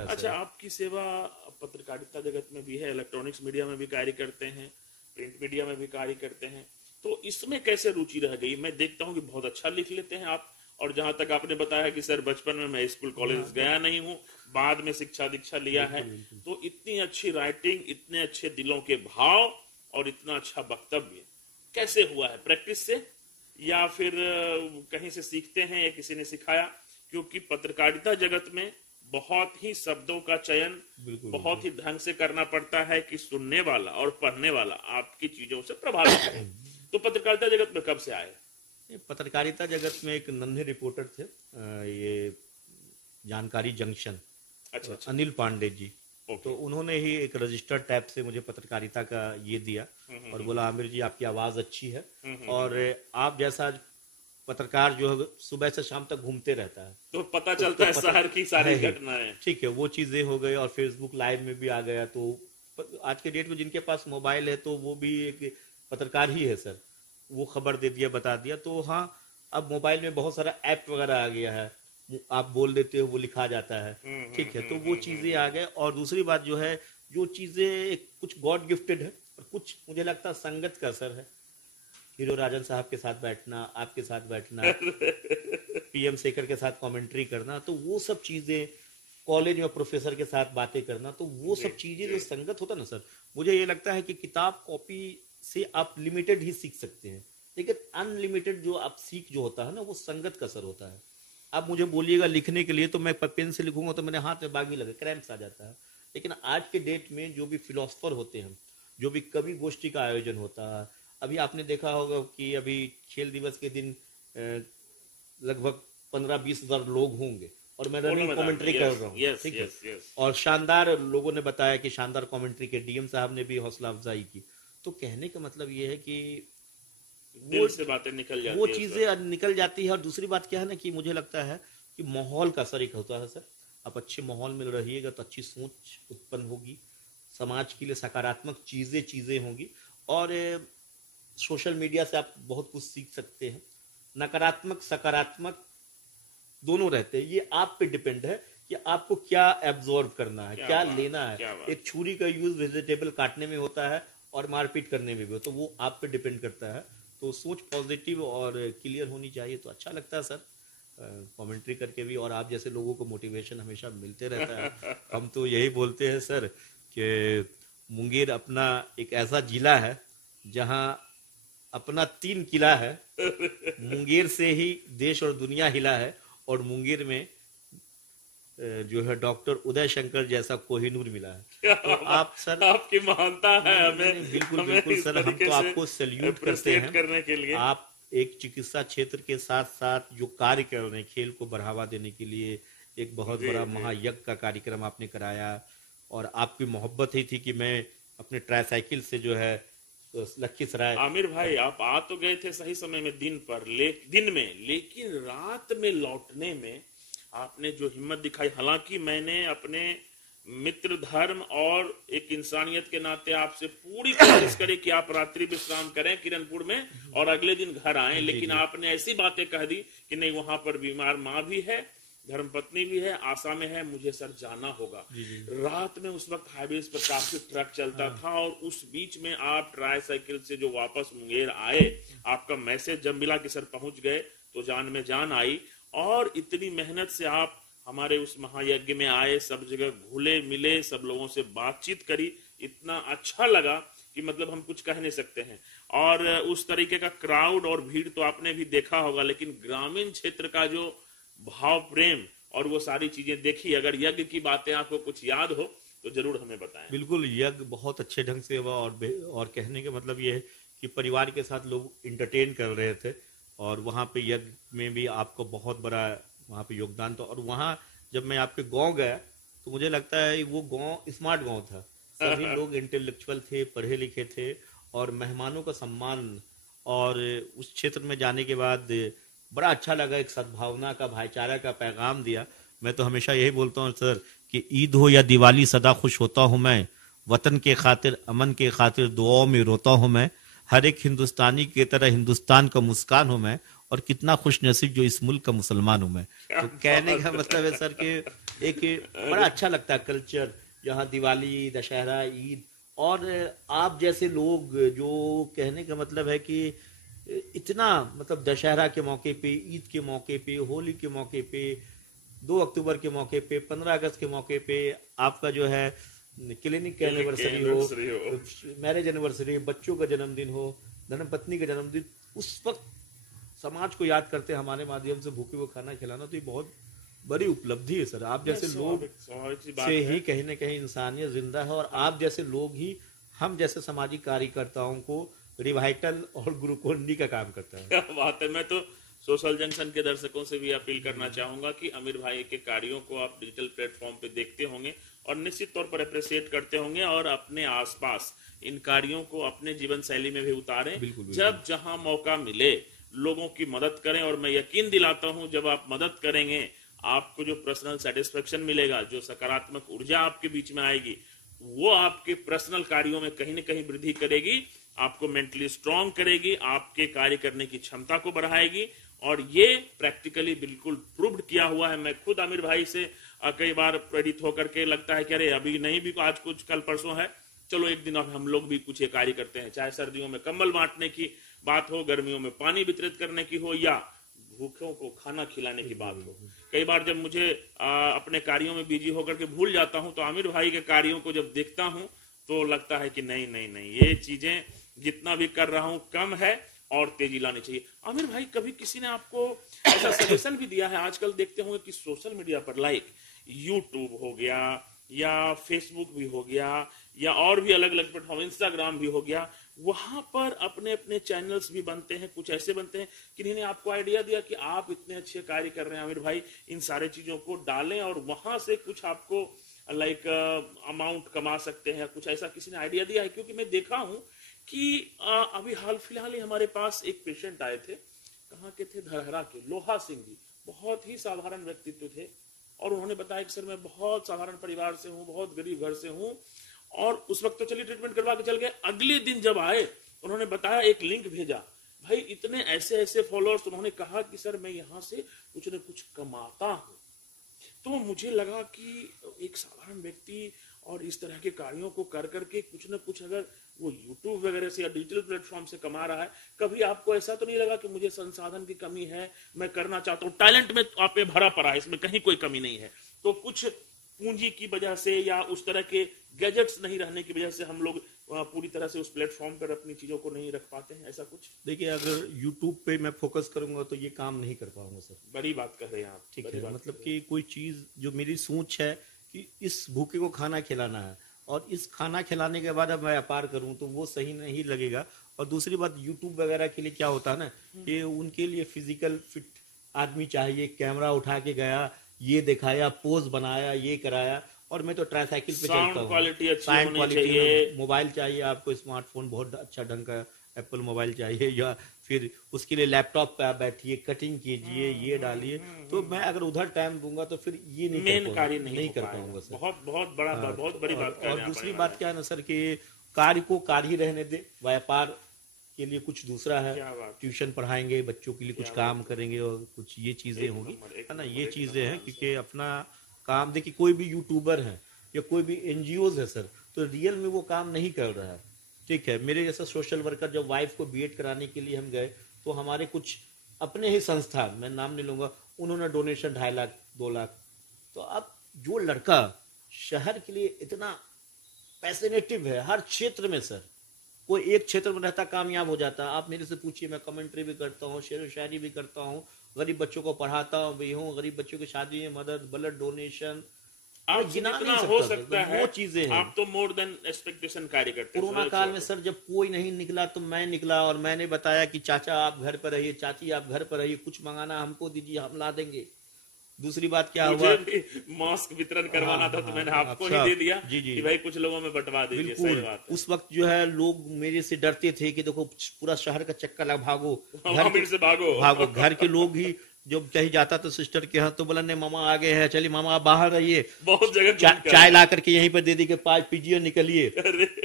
है अच्छा, सर। आपकी सेवा पत्रकारिता जगत में भी है, इलेक्ट्रॉनिक्स मीडिया में भी कार्य करते हैं, प्रिंट मीडिया में भी कार्य करते हैं, तो इसमें कैसे रुचि रह गई? मैं देखता हूँ कि बहुत अच्छा लिख लेते हैं आप, और जहां तक आपने बताया कि सर बचपन में मैं स्कूल कॉलेज गया नहीं हूँ, बाद में शिक्षा दीक्षा लिया है, तो इतनी अच्छी राइटिंग, इतने अच्छे दिलों के भाव और इतना अच्छा वक्तव्य कैसे हुआ है? प्रैक्टिस से या फिर कहीं से सीखते हैं या किसी ने सिखाया? क्योंकि पत्रकारिता जगत में बहुत ही शब्दों का चयन बहुत ही ढंग से करना पड़ता है कि सुनने वाला और पढ़ने वाला आपकी चीजों से प्रभावित हो। तो पत्रकारिता जगत में कब से आए? पत्रकारिता जगत में एक नन्हे रिपोर्टर थे, ये जानकारी जंक्शन, अच्छा, अच्छा। अनिल पांडे जी। तो उन्होंने ही एक रजिस्टर्ड टैब से मुझे पत्रकारिता का ये दिया और बोला आमिर जी आपकी आवाज अच्छी है और आप जैसा पत्रकार जो है सुबह से शाम तक घूमते रहता है तो पता चलता है शहर की सारी घटनाएं। ठीक है, वो चीजें हो गई और फेसबुक लाइव में भी आ गया। तो आज के डेट में जिनके पास मोबाइल है तो वो भी एक पत्रकार ही है सर, वो खबर दे दिया, बता दिया। तो हाँ, अब मोबाइल में बहुत सारा ऐप वगैरह आ गया है, आप बोल देते हो वो लिखा जाता है, ठीक है। तो वो चीजें आ गए। और दूसरी बात जो है, जो चीजें कुछ गॉड गिफ्टेड है और कुछ मुझे लगता है संगत का असर है। हीरो राजन साहब के साथ बैठना, आपके साथ बैठना, पीएम शेखर के साथ कमेंट्री करना, तो वो सब चीजें, कॉलेज में प्रोफेसर के साथ बातें करना, तो वो सब चीजें जो संगत होता है ना सर, मुझे ये लगता है कि किताब कॉपी से आप लिमिटेड ही सीख सकते हैं, लेकिन अनलिमिटेड जो आप सीख जो होता है ना, वो संगत का असर होता है। आप मुझे बोलिएगा लिखने के लिए तो मैं पेन से लिखूंगा तो मेरे हाथ में बागी लगे, क्रैम्प्स आ जाता है। लेकिन आज के डेट में जो भी फिलोसफर होते हैं, जो भी कवि गोष्ठी का आयोजन होता है, अभी आपने देखा होगा कि अभी खेल दिवस के दिन लगभग 15-20 हजार लोग होंगे और मैं रनिंग कमेंट्री कर रहा हूँ, ठीक है। और शानदार लोगों ने बताया कि शानदार कमेंट्री के डीएम साहब ने भी हौसला अफजाई की। तो कहने का मतलब ये है कि दिल से बातें निकल जाती वो चीजें निकल जाती है। और दूसरी बात क्या है ना कि मुझे लगता है कि माहौल का असर एक होता है सर। आप अच्छे माहौल में रहिएगा तो अच्छी सोच उत्पन्न होगी, समाज के लिए सकारात्मक चीजें होंगी। और सोशल मीडिया से आप बहुत कुछ सीख सकते हैं, नकारात्मक सकारात्मक दोनों रहते हैं। ये आप पे डिपेंड है कि आपको क्या एब्जॉर्ब करना है, क्या लेना है। एक छुरी का यूज वेजिटेबल काटने में होता है और मारपीट करने में भी हो, तो वो आप पे डिपेंड करता है। तो सोच पॉजिटिव और क्लियर होनी चाहिए, तो अच्छा लगता है सर कमेंट्री करके भी। और आप जैसे लोगों को मोटिवेशन हमेशा मिलते रहता है। हम तो यही बोलते हैं सर कि मुंगेर अपना एक ऐसा जिला है जहां अपना 3 किला है। मुंगेर से ही देश और दुनिया हिला है। और मुंगेर में जो है डॉक्टर उदय शंकर जैसा कोहिनूर मिला है। तो आप सर, आपकी महानता है, हमें बिल्कुल बिल्कुल सर, हम तो आपको सैल्यूट करते हैं करने के लिए। आप एक चिकित्सा क्षेत्र के साथ साथ जो कार्य कर रहे हैं, खेल को बढ़ावा देने के लिए एक बहुत बड़ा महायज्ञ का कार्यक्रम आपने कराया। और आपकी मोहब्बत ही थी कि मैं अपने ट्राईसाइकिल से जो है लखीसराय। आमिर भाई, आप आ तो गए थे सही समय में, दिन में, लेकिन रात में लौटने में आपने जो हिम्मत दिखाई, हालांकि मैंने अपने मित्र धर्म और एक इंसानियत के नाते आपसे पूरी कोशिश करी कि आप रात्रि विश्राम करें किरणपुर में और अगले दिन घर आएं, लेकिन आपने ऐसी बातें कह दी कि नहीं, वहां पर बीमार माँ भी है, धर्मपत्नी भी है, आशा में है, मुझे सर जाना होगा। रात में उस वक्त हाईवे पर काफी ट्रक चलता था और उस बीच में आप ट्राईसाइकिल से जो वापस मुंगेर आए, आपका मैसेज जब मिला कि सर पहुंच गए, तो जान में जान आई। और इतनी मेहनत से आप हमारे उस महायज्ञ में आए, सब जगह घुले मिले, सब लोगों से बातचीत करी, इतना अच्छा लगा कि मतलब हम कुछ कह नहीं सकते हैं। और उस तरीके का क्राउड और भीड़ तो आपने भी देखा होगा, लेकिन ग्रामीण क्षेत्र का जो भाव प्रेम और वो सारी चीजें देखी। अगर यज्ञ की बातें आपको कुछ याद हो तो जरूर हमें बताएं। बिल्कुल, यज्ञ बहुत अच्छे ढंग से हुआ। और कहने का मतलब ये है कि परिवार के साथ लोग इंटरटेन कर रहे थे और वहाँ पे यज्ञ में भी आपको बहुत बड़ा वहाँ पे योगदान था। और वहाँ जब मैं आपके गांव गया तो मुझे लगता है वो गांव स्मार्ट गांव था, सभी लोग इंटेलेक्चुअल थे, पढ़े लिखे थे और मेहमानों का सम्मान। और उस क्षेत्र में जाने के बाद बड़ा अच्छा लगा, एक सद्भावना का, भाईचारा का पैगाम दिया। मैं तो हमेशा यही बोलता हूँ सर कि ईद हो या दिवाली सदा खुश होता हूँ मैं, वतन के खातिर अमन के खातिर दुआओं में रोता हूँ मैं, हर एक हिंदुस्तानी की तरह हिंदुस्तान का मुस्कान हूँ मैं, और कितना खुश नसीब जो इस मुल्क का मुसलमान हूँ मैं। तो कहने का मतलब है सर कि एक बड़ा अच्छा लगता है कल्चर, यहाँ दिवाली, दशहरा, ईद, और आप जैसे लोग जो, कहने का मतलब है कि इतना, मतलब दशहरा के मौके पे, ईद के मौके पे, होली के मौके पे, 2 अक्टूबर के मौके पे, 15 अगस्त के मौके पे, आपका जो है क्लिनिक का एनिवर्सरी हो, मैरिज एनिवर्सरी, बच्चों का जन्मदिन हो, धर्मपत्नी का जन्मदिन, उस वक्त समाज को याद करते हैं हमारे माध्यम से भूखे को खाना खिलाना, तो ये बहुत बड़ी उपलब्धि है सर। आप जैसे लोग से ही कहीं ना कहीं इंसानियत जिंदा है, और आप जैसे लोग ही हम जैसे सामाजिक कार्यकर्ताओं को रिवाइटल और ग्लूकोन का काम करता है। क्या बात है। मैं तो सोशल जंक्शन के दर्शकों से भी अपील करना चाहूंगा कि आमिर भाई के कार्यों को आप डिजिटल प्लेटफॉर्म पे देखते होंगे और निश्चित तौर पर अप्रिशिएट करते होंगे, और अपने आसपास इन कार्यों को अपने जीवन शैली में भी उतारें। जब जहां मौका मिले लोगों की मदद करें, और मैं यकीन दिलाता हूं जब आप मदद करेंगे आपको जो पर्सनल सेटिस्फेक्शन मिलेगा, जो सकारात्मक ऊर्जा आपके बीच में आएगी, वो आपके पर्सनल कार्यों में कहीं ना कहीं वृद्धि करेगी, आपको मेंटली स्ट्रांग करेगी, आपके कार्य करने की क्षमता को बढ़ाएगी। और ये प्रैक्टिकली बिल्कुल प्रूव्ड किया हुआ है। मैं खुद आमिर भाई से कई बार प्रेरित होकर के लगता है कि अरे अभी नहीं भी आज कुछ कल परसों है, चलो एक दिन अब हम लोग भी कुछ ये कार्य करते हैं, चाहे सर्दियों में कंबल बांटने की बात हो, गर्मियों में पानी वितरित करने की हो, या भूखों को खाना खिलाने की बात हो। कई बार जब मुझे अपने कार्यों में बिजी होकर के भूल जाता हूं, तो आमिर भाई के कार्यों को जब देखता हूं तो लगता है कि नहीं नहीं नहीं, ये चीजें जितना भी कर रहा हूं कम है और तेजी लानी चाहिए। आमिर भाई, कभी किसी ने आपको ऐसा सजेशन भी दिया है? आजकल देखते होंगे कि सोशल मीडिया पर लाइक यूट्यूब हो गया, या फेसबुक भी हो गया, या और भी अलग अलग प्लेटफॉर्म, इंस्टाग्राम भी हो गया, वहां पर अपने अपने चैनल्स भी बनते हैं, कुछ ऐसे बनते हैं कि इन्होंने आपको आइडिया दिया कि आप इतने अच्छे कार्य कर रहे हैं आमिर भाई, इन सारे चीजों को डालें और वहां से कुछ आपको लाइक अमाउंट कमा सकते हैं, कुछ ऐसा किसी ने आइडिया दिया है? क्योंकि मैं देखा हूं कि अभी हाल फिलहाल ही हमारे पास एक पेशेंट आए थे, कहाँ के थे, धरहरा के, लोहा सिंह जी, बहुत ही साधारण व्यक्तित्व थे, और उन्होंने बताया कि सर मैं बहुत साधारण परिवार से हूँ, बहुत गरीब घर से हूँ, और उस वक्त तो चलिए ट्रीटमेंट करवा के चल गए। अगले दिन जब आए उन्होंने बताया, एक लिंक भेजा, भाई इतने ऐसे ऐसे फॉलोअर्स, उन्होंने कहा कि सर मैं यहाँ से कुछ न कुछ कमाता हूँ। तो मुझे लगा कि एक साधारण व्यक्ति और इस तरह के कार्यों को कर करके कुछ न कुछ अगर वो यूट्यूब वगैरह से या डिजिटल प्लेटफॉर्म से कमा रहा है, कभी आपको ऐसा तो नहीं लगा कि मुझे संसाधन की कमी है, मैं करना चाहता हूँ? टैलेंट में आप पे भरा पड़ा है, इसमें कहीं कोई कमी नहीं है, तो कुछ पूंजी की वजह से या उस तरह के गैजेट्स नहीं रहने की वजह से हम लोग पूरी तरह से उस प्लेटफॉर्म पर अपनी चीजों को नहीं रख पाते हैं, ऐसा कुछ? देखिए, अगर यूट्यूब पे मैं फोकस करूंगा तो ये काम नहीं कर पाऊंगा सर। बड़ी बात कर रहे हैं आप। ठीक है, मतलब कि कोई चीज जो मेरी सोच है कि इस भूखे को खाना खिलाना है, और इस खाना खिलाने के बाद अब मैं व्यापार करूं तो वो सही नहीं लगेगा। और दूसरी बात, यूट्यूब वगैरह के लिए क्या होता है ना, कि उनके लिए फिजिकल फिट आदमी चाहिए, कैमरा उठा के गया, ये दिखाया, पोज बनाया, ये कराया, और मैं तो ट्राईसाइकिल पे चलता हूँ, साउंड क्वालिटी, मोबाइल चाहिए आपको, स्मार्टफोन बहुत अच्छा ढंग का एप्पल मोबाइल चाहिए, या फिर उसके लिए लैपटॉप पे आप बैठिए, कटिंग कीजिए, ये डालिए, तो मैं अगर उधर टाइम दूंगा तो फिर ये नहीं कर पाऊंगा सर। बहुत बहुत बड़ा बहुत बड़ी बात। और दूसरी बात क्या है ना सर, कि कार्य को कार्य ही रहने दे, व्यापार के लिए कुछ दूसरा है, ट्यूशन पढ़ाएंगे, बच्चों के लिए कुछ काम करेंगे, और कुछ ये चीजें होंगी, है ना, ये चीजें हैं। क्योंकि अपना काम, देखिए कोई भी यूट्यूबर है या कोई भी एनजीओ है सर, तो रियल में वो काम नहीं कर रहा है। ठीक है, मेरे जैसा सोशल वर्कर, जब वाइफ को बीएड कराने के लिए हम गए, तो हमारे कुछ अपने ही संस्थान, मैं नाम नहीं लूंगा, उन्होंने डोनेशन 2.5 लाख 2 लाख। तो अब जो लड़का शहर के लिए इतना पैशनेटिव है, हर क्षेत्र में सर, कोई एक क्षेत्र में रहता कामयाब हो जाता। आप मेरे से पूछिए, मैं कमेंट्री भी करता हूँ, शेर व शायरी भी करता हूँ, गरीब बच्चों को पढ़ाता भी हूँ, गरीब बच्चों की शादी में मदद, ब्लड डोनेशन, आप जितना हो सकता है वो चीजें हैं। आप तो मोर देन एक्सपेक्टेशन कार्य करते हैं। कोरोना काल में सर जब कोई नहीं निकला तो मैं निकला, और मैंने बताया कि चाचा आप घर पर रहिए, चाची आप घर पर रहिए, कुछ मंगाना हमको दीजिए, हम ला देंगे। दूसरी बात क्या हुआ, मास्क वितरण करवाना था, तो मैंने आपको ही दे दिया कि भाई कुछ लोगों में बंटवा दीजिए। सही बात है। उस वक्त जो है लोग मेरे से डरते थे कि देखो पूरा शहर का चक्कर लगा, भागो घर से भागो। घर के लोग ही जब कहीं जाता तो सिस्टर के यहाँ, तो बोला नहीं मामा आ गए हैं, चलिए मामा आप बाहर रहिए, बहुत जगह चाय ला करके यहीं पर दे दी कि पाँच पीजिए, निकलिए।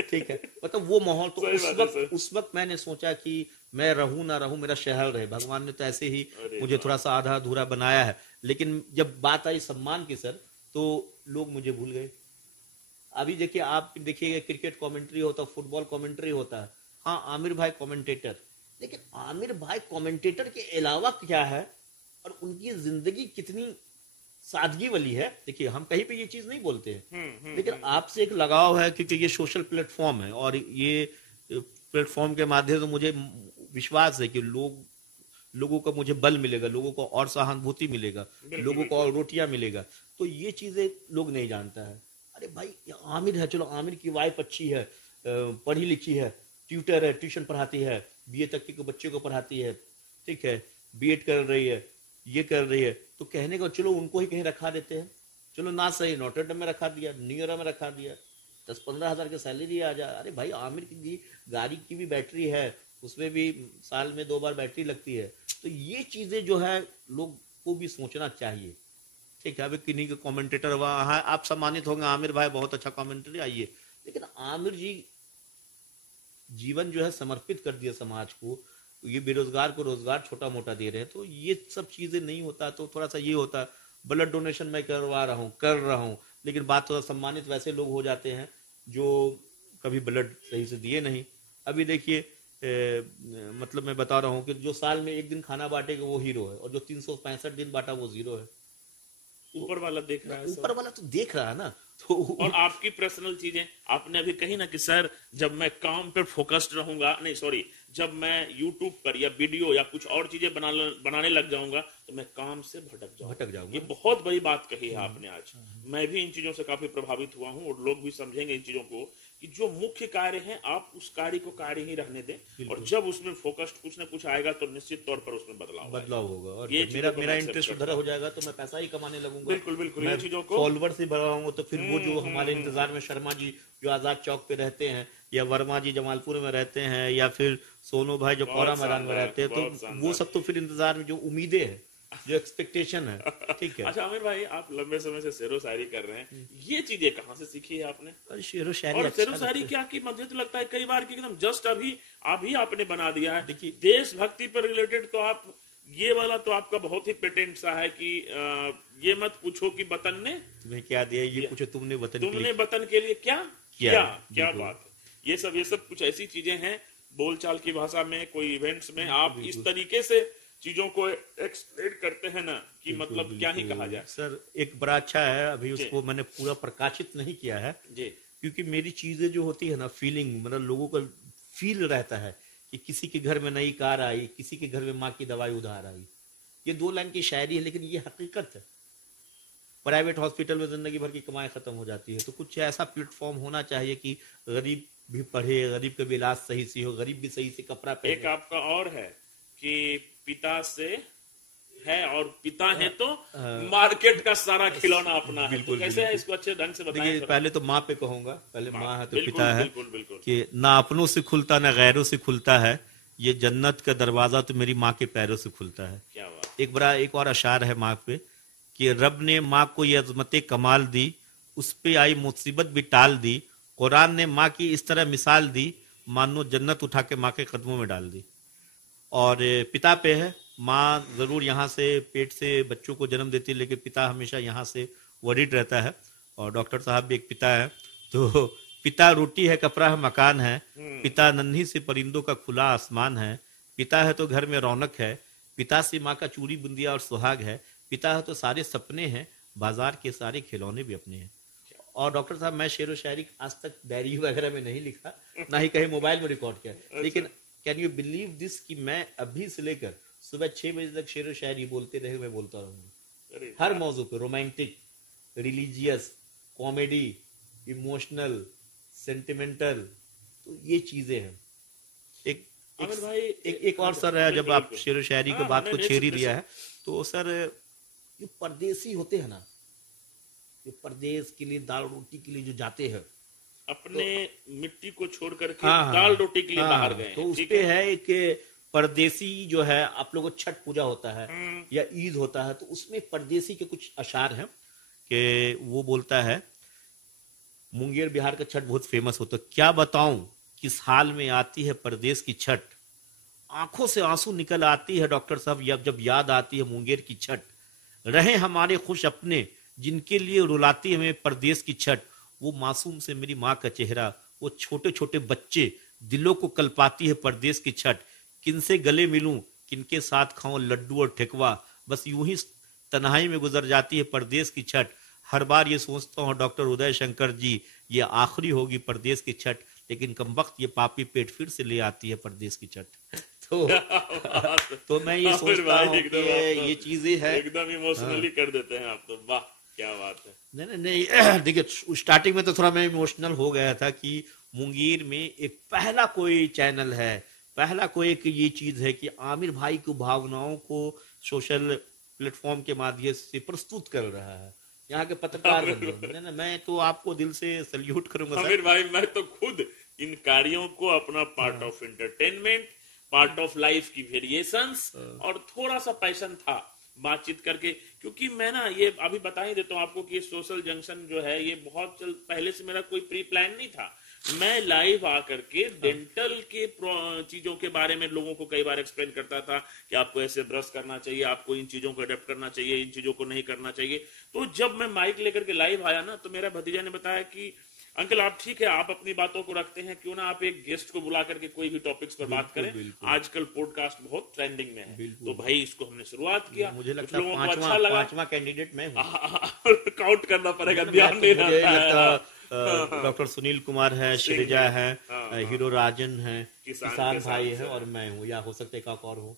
ठीक है, मतलब वो माहौल। तो उस वक्त मैंने सोचा कि मैं रहूं ना रहूं, मेरा शहर रहे। भगवान ने तो ऐसे ही मुझे थोड़ा सा आधा अधूरा बनाया है। लेकिन जब बात आई सम्मान की सर, तो लोग मुझे भूल गए। अभी देखिए, आप देखिएगा क्रिकेट कमेंट्री होता, फुटबॉल कमेंट्री होता है, हाँ आमिर भाई कमेंटेटर, लेकिन आमिर भाई कमेंटेटर के अलावा क्या है और उनकी जिंदगी कितनी सादगी वाली है। देखिए, हम कहीं पे ये चीज नहीं बोलते हैं, लेकिन आपसे एक लगाव है क्योंकि ये सोशल प्लेटफॉर्म है और ये प्लेटफॉर्म के माध्यम से मुझे विश्वास है कि लोगों का मुझे बल मिलेगा, लोगों को और सहानुभूति मिलेगा, लोगों को और रोटियां मिलेगा। तो ये चीजें लोग नहीं जानता है। अरे भाई, ये आमिर है, चलो आमिर की वाइफ अच्छी है, पढ़ी लिखी है, ट्यूटर है, ट्यूशन पढ़ाती है, बीए तक के बच्चे को पढ़ाती है, ठीक है, बीएड कर रही है, ये कर रही है, तो कहने का चलो उनको ही कहीं रखा देते हैं। चलो ना सही नॉटरडम में रखा दिया, न्यूयॉर्क में रखा दिया, 10-15 हजार की सैलरी आ जा। अरे भाई, आमिर की गाड़ी की भी बैटरी है, उसमें भी साल में 2 बार बैटरी लगती है। तो ये चीजें जो है लोग को भी सोचना चाहिए। ठीक है, अभी किन्हीं के कमेंटेटर वहाँ आप सम्मानित होंगे, आमिर भाई बहुत अच्छा कमेंटरी, आइए, लेकिन आमिर जी जीवन जो है समर्पित कर दिया समाज को। ये बेरोजगार को रोजगार छोटा मोटा दे रहे हैं, तो ये सब चीजें नहीं होता। तो थोड़ा सा ये होता, ब्लड डोनेशन मैं कर रहा हूँ, लेकिन बात थोड़ा सम्मानित वैसे लोग हो जाते हैं जो कभी ब्लड सही से दिए नहीं। अभी देखिए, मतलब मैं बता रहा हूँ कि जो साल में 1 दिन खाना बांटेगा वो हीरो है, और जो 365 दिन बांटा वो जीरो है। ऊपर वाला देख रहा है, ऊपर वाला तो देख रहा है ना। तो और आपकी पर्सनल चीजें आपने अभी कही ना कि सर जब मैं काम पर फोकस्ड रहूंगा, नहीं सॉरी, जब मैं यूट्यूब पर या वीडियो या कुछ और चीजें बनाने लग जाऊंगा तो मैं काम से भटक जाऊंगा। ये बहुत बड़ी बात कही है आपने आज। मैं भी इन चीजों से काफी प्रभावित हुआ हूं और लोग भी समझेंगे इन चीजों को कि जो मुख्य कार्य है आप उस कार्य को कार्य ही रहने दें, और जब उसमें फोकस्ड कुछ ना कुछ आएगा तो निश्चित तौर पर उसमें बदलाव होगा। और मेरा इंटरेस्ट उधर हो जाएगा तो मैं पैसा ही कमाने लगूंगा। बिल्कुल बिल्कुल, ये चीजों को फॉलोवर से बढ़ाऊंगा तो फिर वो जो हमारे इंतजार में शर्मा जी जो आजाद चौक पे रहते हैं, या वर्मा जी जमालपुर में रहते हैं, या फिर सोनू भाई जो कौरा मैदान में रहते हैं, तो वो सब तो फिर इंतजार में जो उम्मीदें हैं, जो एक्सपेक्टेशन है। ठीक है। अच्छा आमिर भाई, आप लंबे समय से शेरो शायरी कर रहे हैं, ये चीजें कहाँ से सीखी है आपने? शेरो शायरी क्या कि मुझे तो लगता है कई बार कि एकदम जस्ट अभी आपने बना दिया है। देखिए, देशभक्ति पर रिलेटेड तो आप ये वाला तो आपका बहुत ही पेटेंट सा है कि ये मत पूछो कि वतन ने तुम्हें क्या दिया, ये पूछो तुमने वतन के लिए क्या बात है। ये सब कुछ ऐसी चीजें हैं, बोलचाल की भाषा में, कोई इवेंट्स में आप इस तरीके से चीजों को एक्सप्लेन करते हैं ना कि मतलब क्या ही कहा जाए। सर एक बड़ा अच्छा है, अभी उसको मैंने पूरा प्रकाशित नहीं किया है जी, क्योंकि मेरी चीजें जो होती है ना, फीलिंग, मतलब लोगों का फील रहता है कि किसी के घर में नई कार आई, किसी के घर में माँ की दवाई उधार आई। ये 2 लाइन की शायरी है, लेकिन ये हकीकत है। प्राइवेट हॉस्पिटल में जिंदगी भर की कमाई खत्म हो जाती है, तो कुछ ऐसा प्लेटफॉर्म होना चाहिए कि गरीब भी पढ़े, गरीब का भी इलाज सही से हो, गरीब भी सही से कपड़ा पहने। एक आपका और है कि पिता से है और पिता है तो मार्केट का सारा खिलौना अपना है। तो कैसे है, इसको अच्छे ढंग से बताइए। पहले तो माँ पे कहूंगा, पहले माँ है तो पिता है। कि ना अपनों से खुलता ना गैरों से खुलता है, ये जन्नत का दरवाजा तो मेरी माँ के पैरों से खुलता है। क्या बात। एक और अशार है माँ पे कि रब ने माँ को ये अजमत कमाल दी, उस पे आई मुसीबत भी टाल दी, कुरान ने माँ की इस तरह मिसाल दी, मानो जन्नत उठा के माँ के कदमों में डाल दी। और पिता पे है, माँ जरूर यहाँ से पेट से बच्चों को जन्म देती है, लेकिन पिता हमेशा यहाँ से वरीड रहता है। और डॉक्टर साहब भी एक पिता है, तो पिता रोटी है, कपड़ा है, मकान है, पिता नन्ही से परिंदों का खुला आसमान है, पिता है तो घर में रौनक है, पिता से माँ का चूड़ी बुंदिया और सुहाग है, पिता है तो सारे सपने हैं, बाजार के सारे खिलौने भी अपने हैं। और डॉक्टर साहब, मैं शेरो शायरी आज तक डायरी वगैरह में नहीं लिखा, ना ही कहीं मोबाइल में रिकॉर्ड किया, लेकिन कैन यू बिलीव दिस कि मैं अभी से लेकर सुबह 6 बजे तक शेरो शायरी बोलते रहे, मैं बोलता रहूंगा हर मौजू पे, romantic, religious, comedy, emotional, sentimental, तो ये चीजें हैं। एक और सर है, जब आप शेरो शायरी की बात को छेड़ ही दिया है, तो सर ये परदेसी होते हैं ना, ये परदेश के लिए दाल रोटी के लिए जो जाते हैं, अपने मिट्टी को छोड़ करके दाल रोटी के लिए बाहर गए, तो उसपे है कि परदेसी जो है, आप लोगों को छठ पूजा होता है या ईद होता है, तो उसमें परदेसी के कुछ अशार हैं कि वो बोलता है, मुंगेर बिहार का छठ बहुत फेमस होता है, क्या बताऊं किस हाल में आती है परदेश की छठ, आंखों से आंसू निकल आती है डॉक्टर साहब जब याद आती है मुंगेर की छठ, रहे हमारे खुश अपने जिनके लिए रुलाती है हमें परदेश की छठ, वो मासूम से मेरी माँ का चेहरा, वो छोटे छोटे बच्चे, दिलों को कलपाती है परदेश की छठ। किनसे गले मिलूं, किनके साथ खाऊं लड्डू और ठेकुआ, बस यूं ही तन्हाई में गुजर जाती है परदेश की छठ। हर बार ये सोचता हूँ डॉक्टर उदय शंकर जी, ये आखिरी होगी परदेश की छठ, लेकिन कमबख्त ये पापी पेट फिर से ले आती है परदेश की छठ। तो तो मैं ये सोचता हूँ कि ये चीजें है, एकदम इमोशनली कर देते हैं आप तो, वाह क्या बात है। नहीं नहीं नहीं देखिए, स्टार्टिंग में तो थोड़ा मैं इमोशनल हो गया था कि मुंगेर में एक पहला कोई चैनल है, पहला कोई एक ये चीज है कि आमिर भाई की भावनाओं को सोशल प्लेटफॉर्म के माध्यम से प्रस्तुत कर रहा है यहाँ के पत्रकार बंधु। ना मैं तो आपको दिल से सल्यूट करूंगा आमिर भाई, मैं तो खुद इन कार्यों को अपना part of entertainment, part of life की वेरिएशंस और थोड़ा सा पैशन था बातचीत करके, क्योंकि मैं ना ये अभी बता ही देता हूँ आपको कि सोशल जंक्शन जो है ये बहुत पहले से मेरा कोई प्री प्लान नहीं था। मैं लाइव आकर के डेंटल के चीजों के बारे में लोगों को कई बार एक्सप्लेन करता था कि आपको ऐसे ब्रश करना चाहिए, आपको इन चीजों को अडेप्ट करना चाहिए, इन चीजों को नहीं करना चाहिए। तो जब मैं माइक लेकर के लाइव आया ना, तो मेरा भतीजा ने बताया कि अंकल आप ठीक है, आप अपनी बातों को रखते हैं, क्यों ना आप एक गेस्ट को बुला करके कोई भी टॉपिक्स पर बात करें, आजकल पॉडकास्ट बहुत ट्रेंडिंग में है। तो भाई इसको हमने शुरुआत किया, मुझे लगता है अच्छा लगा, पांचवा कैंडिडेट मैं हूं। काउंट करना पड़ेगा, ध्यान नहीं रहता। डॉक्टर सुनील कुमार है, श्रीजा है, हीरो राजन है, किसान भाई है और मैं हूँ, या हो सकता है एक और हो।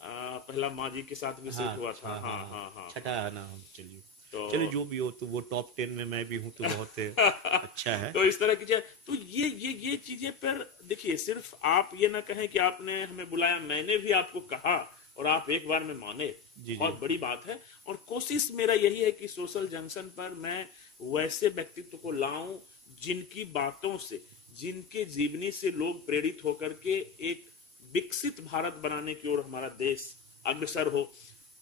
पहला माँ जी के साथ भी सिर्फ हुआ था। हाँ, छठा है ना। चलिए चलिए जो भी हो, तो वो टॉप 10 में मैं भी हूँ, तो बहुत अच्छा है। तो इस तरह की चीजें, तो ये चीजें पर देखिए, सिर्फ आप ये ना कहें कि आपने हमें बुलाया, मैंने भी आपको कहा और आप एक बार में माने, बहुत बड़ी बात है। और कोशिश मेरा यही है कि सोशल जंक्शन पर मैं वैसे व्यक्तित्व को लाऊं जिनकी बातों से, जिनके जीवनी से लोग प्रेरित होकर के एक विकसित भारत बनाने की ओर हमारा देश अग्रसर हो।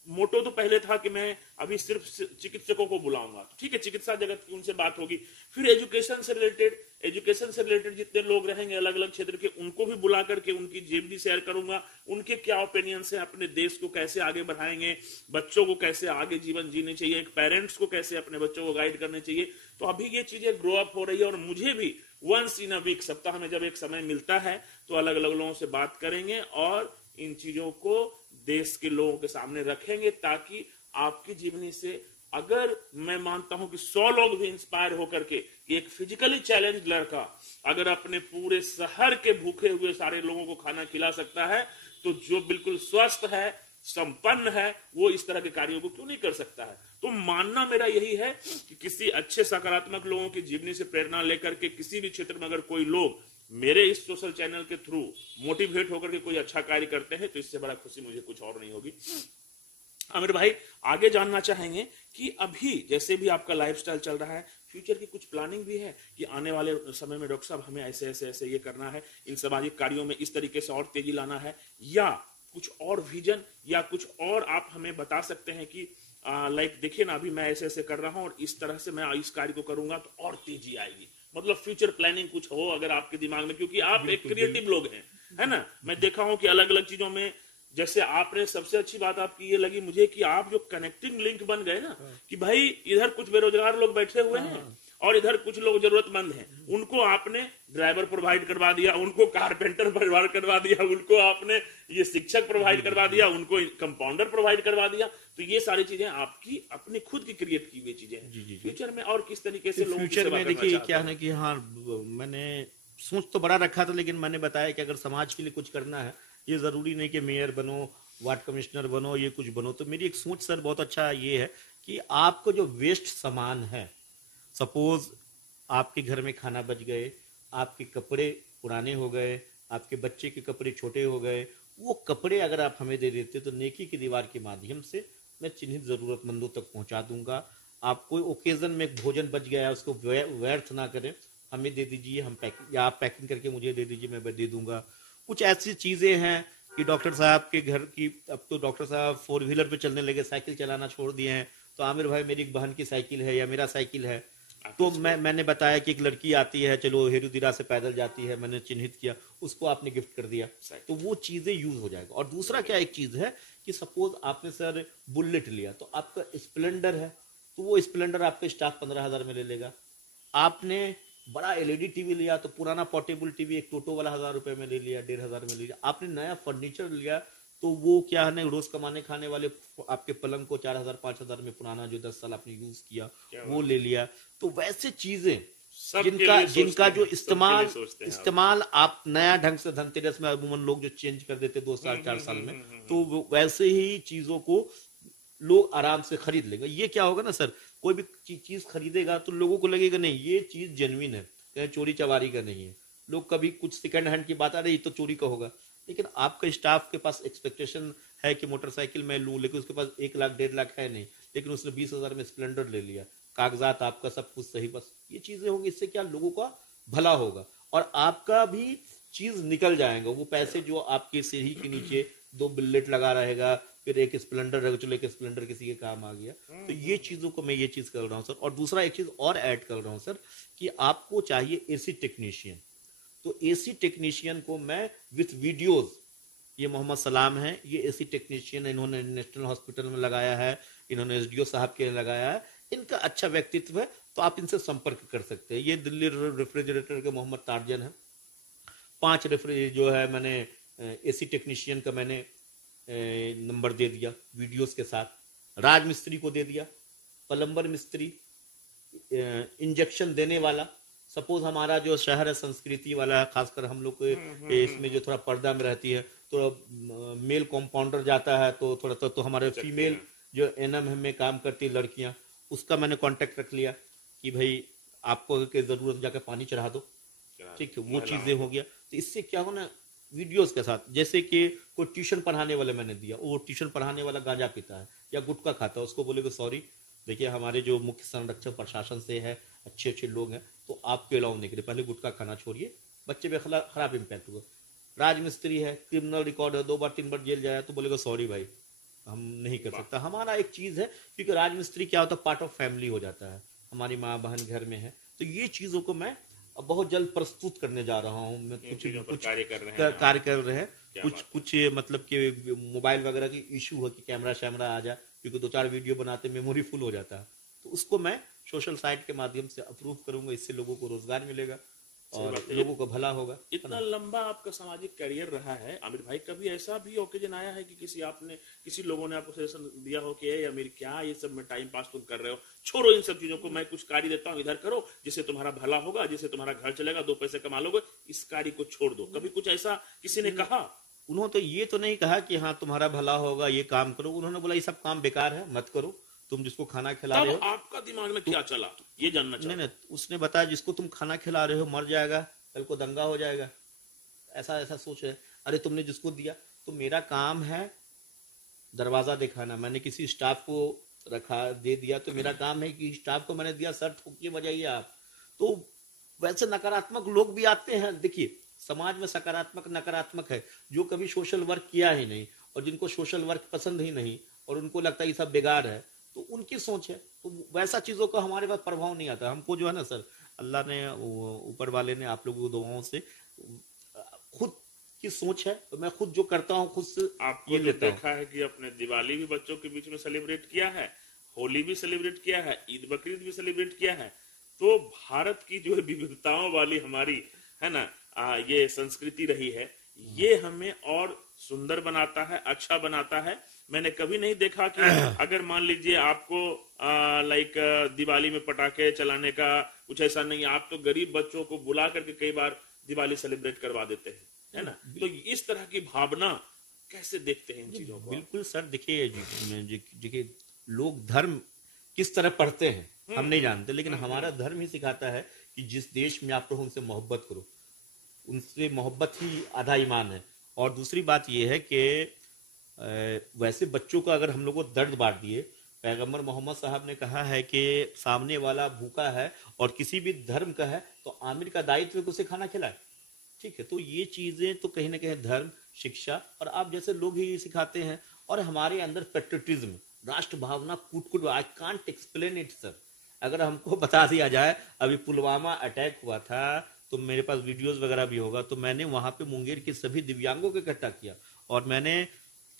मोटो तो पहले था कि मैं अभी सिर्फ चिकित्सकों को बुलाऊंगा, ठीक है, चिकित्सा जगत की उनसे बात होगी, फिर एजुकेशन से रिलेटेड जितने लोग रहेंगे अलग अलग क्षेत्र के, उनको भी बुला करके उनकी जीवनी शेयर करूंगा, उनके क्या ओपिनियन है, अपने देश को कैसे आगे बढ़ाएंगे, बच्चों को कैसे आगे जीवन जीने चाहिए, एक पेरेंट्स को कैसे अपने बच्चों को गाइड करने चाहिए। तो अभी ये चीजें ग्रो अप हो रही है और मुझे भी वंस इन अ वीक, सप्ताह में जब एक समय मिलता है तो अलग अलग लोगों से बात करेंगे और इन चीजों को देश के लोगों के सामने रखेंगे, ताकि आपकी जीवनी से, अगर मैं मानता हूं कि 100 लोग भी इंस्पायर होकर के, एक फिजिकली चैलेंज लड़का अगर अपने पूरे शहर के भूखे हुए सारे लोगों को खाना खिला सकता है, तो जो बिल्कुल स्वस्थ है, संपन्न है, वो इस तरह के कार्यों को क्यों नहीं कर सकता है। तो मानना मेरा यही है कि किसी अच्छे सकारात्मक लोगों की जीवनी से प्रेरणा लेकर के किसी भी क्षेत्र में अगर कोई लोग मेरे इस सोशल चैनल के थ्रू मोटिवेट होकर के कोई अच्छा कार्य करते हैं, तो इससे बड़ा खुशी मुझे कुछ और नहीं होगी। आमिर भाई, आगे जानना चाहेंगे कि अभी जैसे भी आपका लाइफस्टाइल चल रहा है, फ्यूचर की कुछ प्लानिंग भी है कि आने वाले समय में डॉक्टर साहब हमें ऐसे ऐसे ऐसे ये करना है, इन सामाजिक कार्यों में इस तरीके से और तेजी लाना है, या कुछ और विजन या कुछ और आप हमें बता सकते हैं कि लाइक देखिए ना, अभी मैं ऐसे ऐसे कर रहा हूं और इस तरह से मैं इस कार्य को करूंगा तो और तेजी आएगी, मतलब फ्यूचर प्लानिंग कुछ हो अगर आपके दिमाग में, क्योंकि आप एक क्रिएटिव लोग हैं, है ना। मैं देखा हूं कि अलग अलग चीजों में, जैसे आपने, सबसे अच्छी बात आपकी ये लगी मुझे कि आप जो कनेक्टिंग लिंक बन गए ना, कि भाई इधर कुछ बेरोजगार लोग बैठे हुए हैं और इधर कुछ लोग जरूरतमंद हैं, उनको आपने ड्राइवर प्रोवाइड करवा दिया, उनको कारपेंटर प्रोवाइड करवा दिया, उनको आपने ये शिक्षक प्रोवाइड करवा दिया, उनको कंपाउंडर प्रोवाइड करवा दिया। तो ये सारी चीजें आपकी अपनी खुद की क्रिएट की हुई चीजें हैं। फ्यूचर में और किस तरीके से लोगों की सेवा करना चाहते हैं? देखिए क्या है कि हाँ, मैंने सोच तो बड़ा रखा था, लेकिन मैंने बताया कि अगर समाज के लिए कुछ करना है, ये जरूरी नहीं कि मेयर बनो, वार्ड कमिश्नर बनो, ये कुछ बनो। तो मेरी एक सोच सर बहुत अच्छा ये है कि आपको जो वेस्ट सामान है, सपोज आपके घर में खाना बच गए, आपके कपड़े पुराने हो गए, आपके बच्चे के कपड़े छोटे हो गए, वो कपड़े अगर आप हमें दे देते तो नेकी की दीवार के माध्यम से मैं चिन्हित जरूरतमंदों तक पहुंचा दूंगा। आप कोई ओकेजन में भोजन बच गया है, उसको व्यर्थ ना करें, हमें दे दीजिए, हम पैकिंग, या आप पैकिंग करके मुझे दे दीजिए, मैं दे दूंगा। कुछ ऐसी चीजें हैं कि डॉक्टर साहब के घर की, अब तो डॉक्टर साहब 4 व्हीलर पे चलने लगे, साइकिल चलाना छोड़ दिए हैं। तो आमिर भाई, मेरी एक बहन की साइकिल है या मेरा साइकिल है, तो मैंने बताया कि एक लड़की आती है, चलो हेरुदिरा से पैदल जाती है, मैंने चिन्हित किया, उसको आपने गिफ्ट कर दिया, तो वो चीजें यूज हो जाएगा। और दूसरा क्या एक चीज है कि सपोज आपने सर बुलेट लिया, तो आपका स्प्लेंडर है, तो वो स्प्लेंडर आपका स्टाफ 15,000 में ले लेगा। आपने बड़ा एलईडी टीवी लिया तो पुराना पोर्टेबल टीवी एक टोटो वाला 1,000 रुपए में ले लिया, 1,500 में ले लिया। आपने नया फर्नीचर लिया तो वो क्या है ना, रोज कमाने खाने वाले आपके पलंग को 4,000 5,000 में पुराना जो 10 साल आपने यूज किया वो ले लिया। तो वैसे चीजें जिनका जो इस्तेमाल आप नया ढंग से धनतेरस में अमूमन लोग जो चेंज कर देते 2 साल 4 साल में, तो वैसे ही चीजों को लोग आराम से खरीद लेंगे। ये क्या होगा ना सर, कोई भी चीज खरीदेगा तो लोगों को लगेगा नहीं ये चीज जेन्युइन है, कहीं चोरी चवारी का नहीं है। लोग कभी कुछ सेकंड हैंड की बात आ रही तो चोरी का होगा, लेकिन आपका स्टाफ के पास एक्सपेक्टेशन है कि मोटरसाइकिल मैं लूं, लेकिन उसके पास 1 लाख 1.5 लाख है नहीं, लेकिन उसने 20,000 में स्प्लेंडर ले लिया, कागजात आपका सब कुछ सही, बस ये चीजें होंगी। इससे क्या लोगों का भला होगा और आपका भी चीज निकल जाएगा। वो पैसे जो आपके सीढ़ी के नीचे 2 बिल्लेट लगा रहेगा, फिर एक स्प्लेंडर रहेगा, चलो एक स्प्लेंडर किसी के काम आ गया। तो ये चीजों को मैं ये चीज कर रहा हूँ सर। और दूसरा एक चीज और ऐड कर रहा हूँ सर कि आपको चाहिए एसी टेक्नीशियन, तो एसी टेक्नीशियन को मैं विथ वीडियोज, ये मोहम्मद सलाम है, ये एसी टेक्नीशियन इन्होंने नेशनल हॉस्पिटल में लगाया है, इन्होंने एसडीओ साहब के लगाया है, इनका अच्छा व्यक्तित्व है, तो आप इनसे संपर्क कर सकते हैं। ये दिल्ली रेफ्रिजरेटर के मोहम्मद तारजन है। 5 रेफ्रिजरेटर जो है मैंने एसी टेक्नीशियन का मैंने नंबर दे दिया वीडियोस के साथ, राज मिस्त्री को दे दिया, प्लम्बर मिस्त्री, इंजेक्शन देने वाला। सपोज हमारा जो शहर है संस्कृति वाला है, खासकर हम लोग के इसमें जो थोड़ा पर्दा में रहती है, तो मेल कंपाउंडर जाता है तो थोड़ा तो हमारे फीमेल जो एनएम में काम करती है लड़कियां, उसका मैंने कांटेक्ट रख लिया कि भाई आपको अगर जरूरत जाकर पानी चढ़ा दो, ठीक है, वो चीजें हो गया। तो इससे क्या हो ना, वीडियोस के साथ, जैसे कि कोई ट्यूशन पढ़ाने वाले मैंने दिया, वो ट्यूशन पढ़ाने वाला गांजा पीता है या गुटखा खाता है, उसको बोलेगा सॉरी देखिए हमारे जो मुख्य संरक्षक प्रशासन से है, अच्छे अच्छे लोग हैं, तो आपको अलाउ नहीं करें, पहले गुटखा खाना छोड़िए, बच्चे पे खराब इम्पैक्ट होगा। राजमिस्त्री है, क्रिमिनल रिकॉर्ड है, 2 बार 3 बार जेल जाया, तो बोलेगा सॉरी भाई हम नहीं कर सकता। हमारा एक चीज है, क्योंकि राजमिस्त्री क्या होता है, पार्ट ऑफ फैमिली हो जाता है, हमारी माँ बहन घर में है। तो ये चीजों को मैं बहुत जल्द प्रस्तुत करने जा रहा हूँ। मैं कुछ कार्य कर रहे हैं, कुछ मतलब कि मोबाइल वगैरह की इशू है कि कैमरा शैमरा आ जाए, क्योंकि 2-4 वीडियो बनाते मेमोरी फुल हो जाता है, तो उसको मैं सोशल साइट के माध्यम से अप्रूव करूंगा। इससे लोगों को रोजगार मिलेगा और लोगों को भला होगा। इतना लंबा आपका सामाजिक करियर रहा है आमिर भाई, कभी ऐसा भी ओकेजन आया है कि किसी लोगों ने आपको सजेशन दिया हो कि ये आमिर क्या ये सब में टाइम पास तुम कर रहे हो, छोड़ो इन सब चीजों को, मैं कुछ कार्य देता हूँ इधर करो जिससे तुम्हारा भला होगा, जिससे तुम्हारा घर चलेगा, 2 पैसे कमा लोगे, इस कार्य को छोड़ दो, कभी कुछ ऐसा किसी ने कहा? उन्होंने तो ये तो नहीं कहा कि हाँ तुम्हारा भला होगा ये काम करो, उन्होंने बोला ये सब काम बेकार है मत करो, तुम जिसको खाना खिला रहे हो। आपका दिमाग में क्या चला ये जानना चाहता हूं। नहीं, उसने बताया जिसको तुम खाना खिला रहे हो मर जाएगा, कल को दंगा हो जाएगा, ऐसा सोच है। अरे तुमने जिसको दिया, तो मेरा काम है दरवाजा दिखाना, मैंने किसी स्टाफ को दे दिया, तो मेरा काम है कि स्टाफ को मैंने दिया, सर ठोक के बजाइए आप। तो वैसे नकारात्मक लोग भी आते हैं। देखिए समाज में सकारात्मक नकारात्मक है, जो कभी सोशल वर्क किया ही नहीं और जिनको सोशल वर्क पसंद ही नहीं और उनको लगता है ये सब बेकार है, तो उनकी सोच है। तो वैसा चीजों का हमारे पास प्रभाव नहीं आता। हमको जो है ना सर, अल्लाह ने ऊपर वाले ने आप लोगों को दुआओं से खुद की सोच है, तो मैं खुद जो करता हूँ खुद से आपको ये देखा है कि अपने दिवाली भी बच्चों के बीच में सेलिब्रेट किया है, होली भी सेलिब्रेट किया है, ईद बकरीद भी सेलिब्रेट किया है। तो भारत की जो विविधताओं वाली हमारी है ना ये संस्कृति रही है, ये हमें और सुंदर बनाता है, अच्छा बनाता है। मैंने कभी नहीं देखा कि अगर मान लीजिए आपको दिवाली में पटाखे चलाने का कुछ ऐसा नहीं, आप तो गरीब बच्चों को बुला करके कई बार दिवाली सेलिब्रेट करवा देते हैं, है ना। तो इस तरह की भावना कैसे देखते हैं इन चीजों को? बिल्कुल सर, देखिए लोग धर्म किस तरह पढ़ते हैं हम नहीं जानते, लेकिन हमारा धर्म ही सिखाता है कि जिस देश में आप रहो उनसे मोहब्बत करो, उनसे मोहब्बत ही आधा ईमान है। और दूसरी बात यह है कि वैसे बच्चों का अगर हम लोग को दर्द बांट दिए, पैगंबर मोहम्मद साहब ने कहा है कि सामने वाला भूखा है और किसी भी धर्म का है तो आमिर का दायित्व है कि उसे खाना खिलाए, ठीक है। तो ये चीजें तो कहीं ना कहीं धर्म, शिक्षा और आप जैसे लोग ही सिखाते हैं। और हमारे अंदर पेट्रियटिज्म, राष्ट्र भावना कूट I can't explain it sir. अगर हमको बता दिया जाए, अभी पुलवामा अटैक हुआ था तो मेरे पास वीडियोस वगैरह भी होगा, तो मैंने वहां पे मुंगेर के सभी दिव्यांगों को इकट्ठा किया और मैंने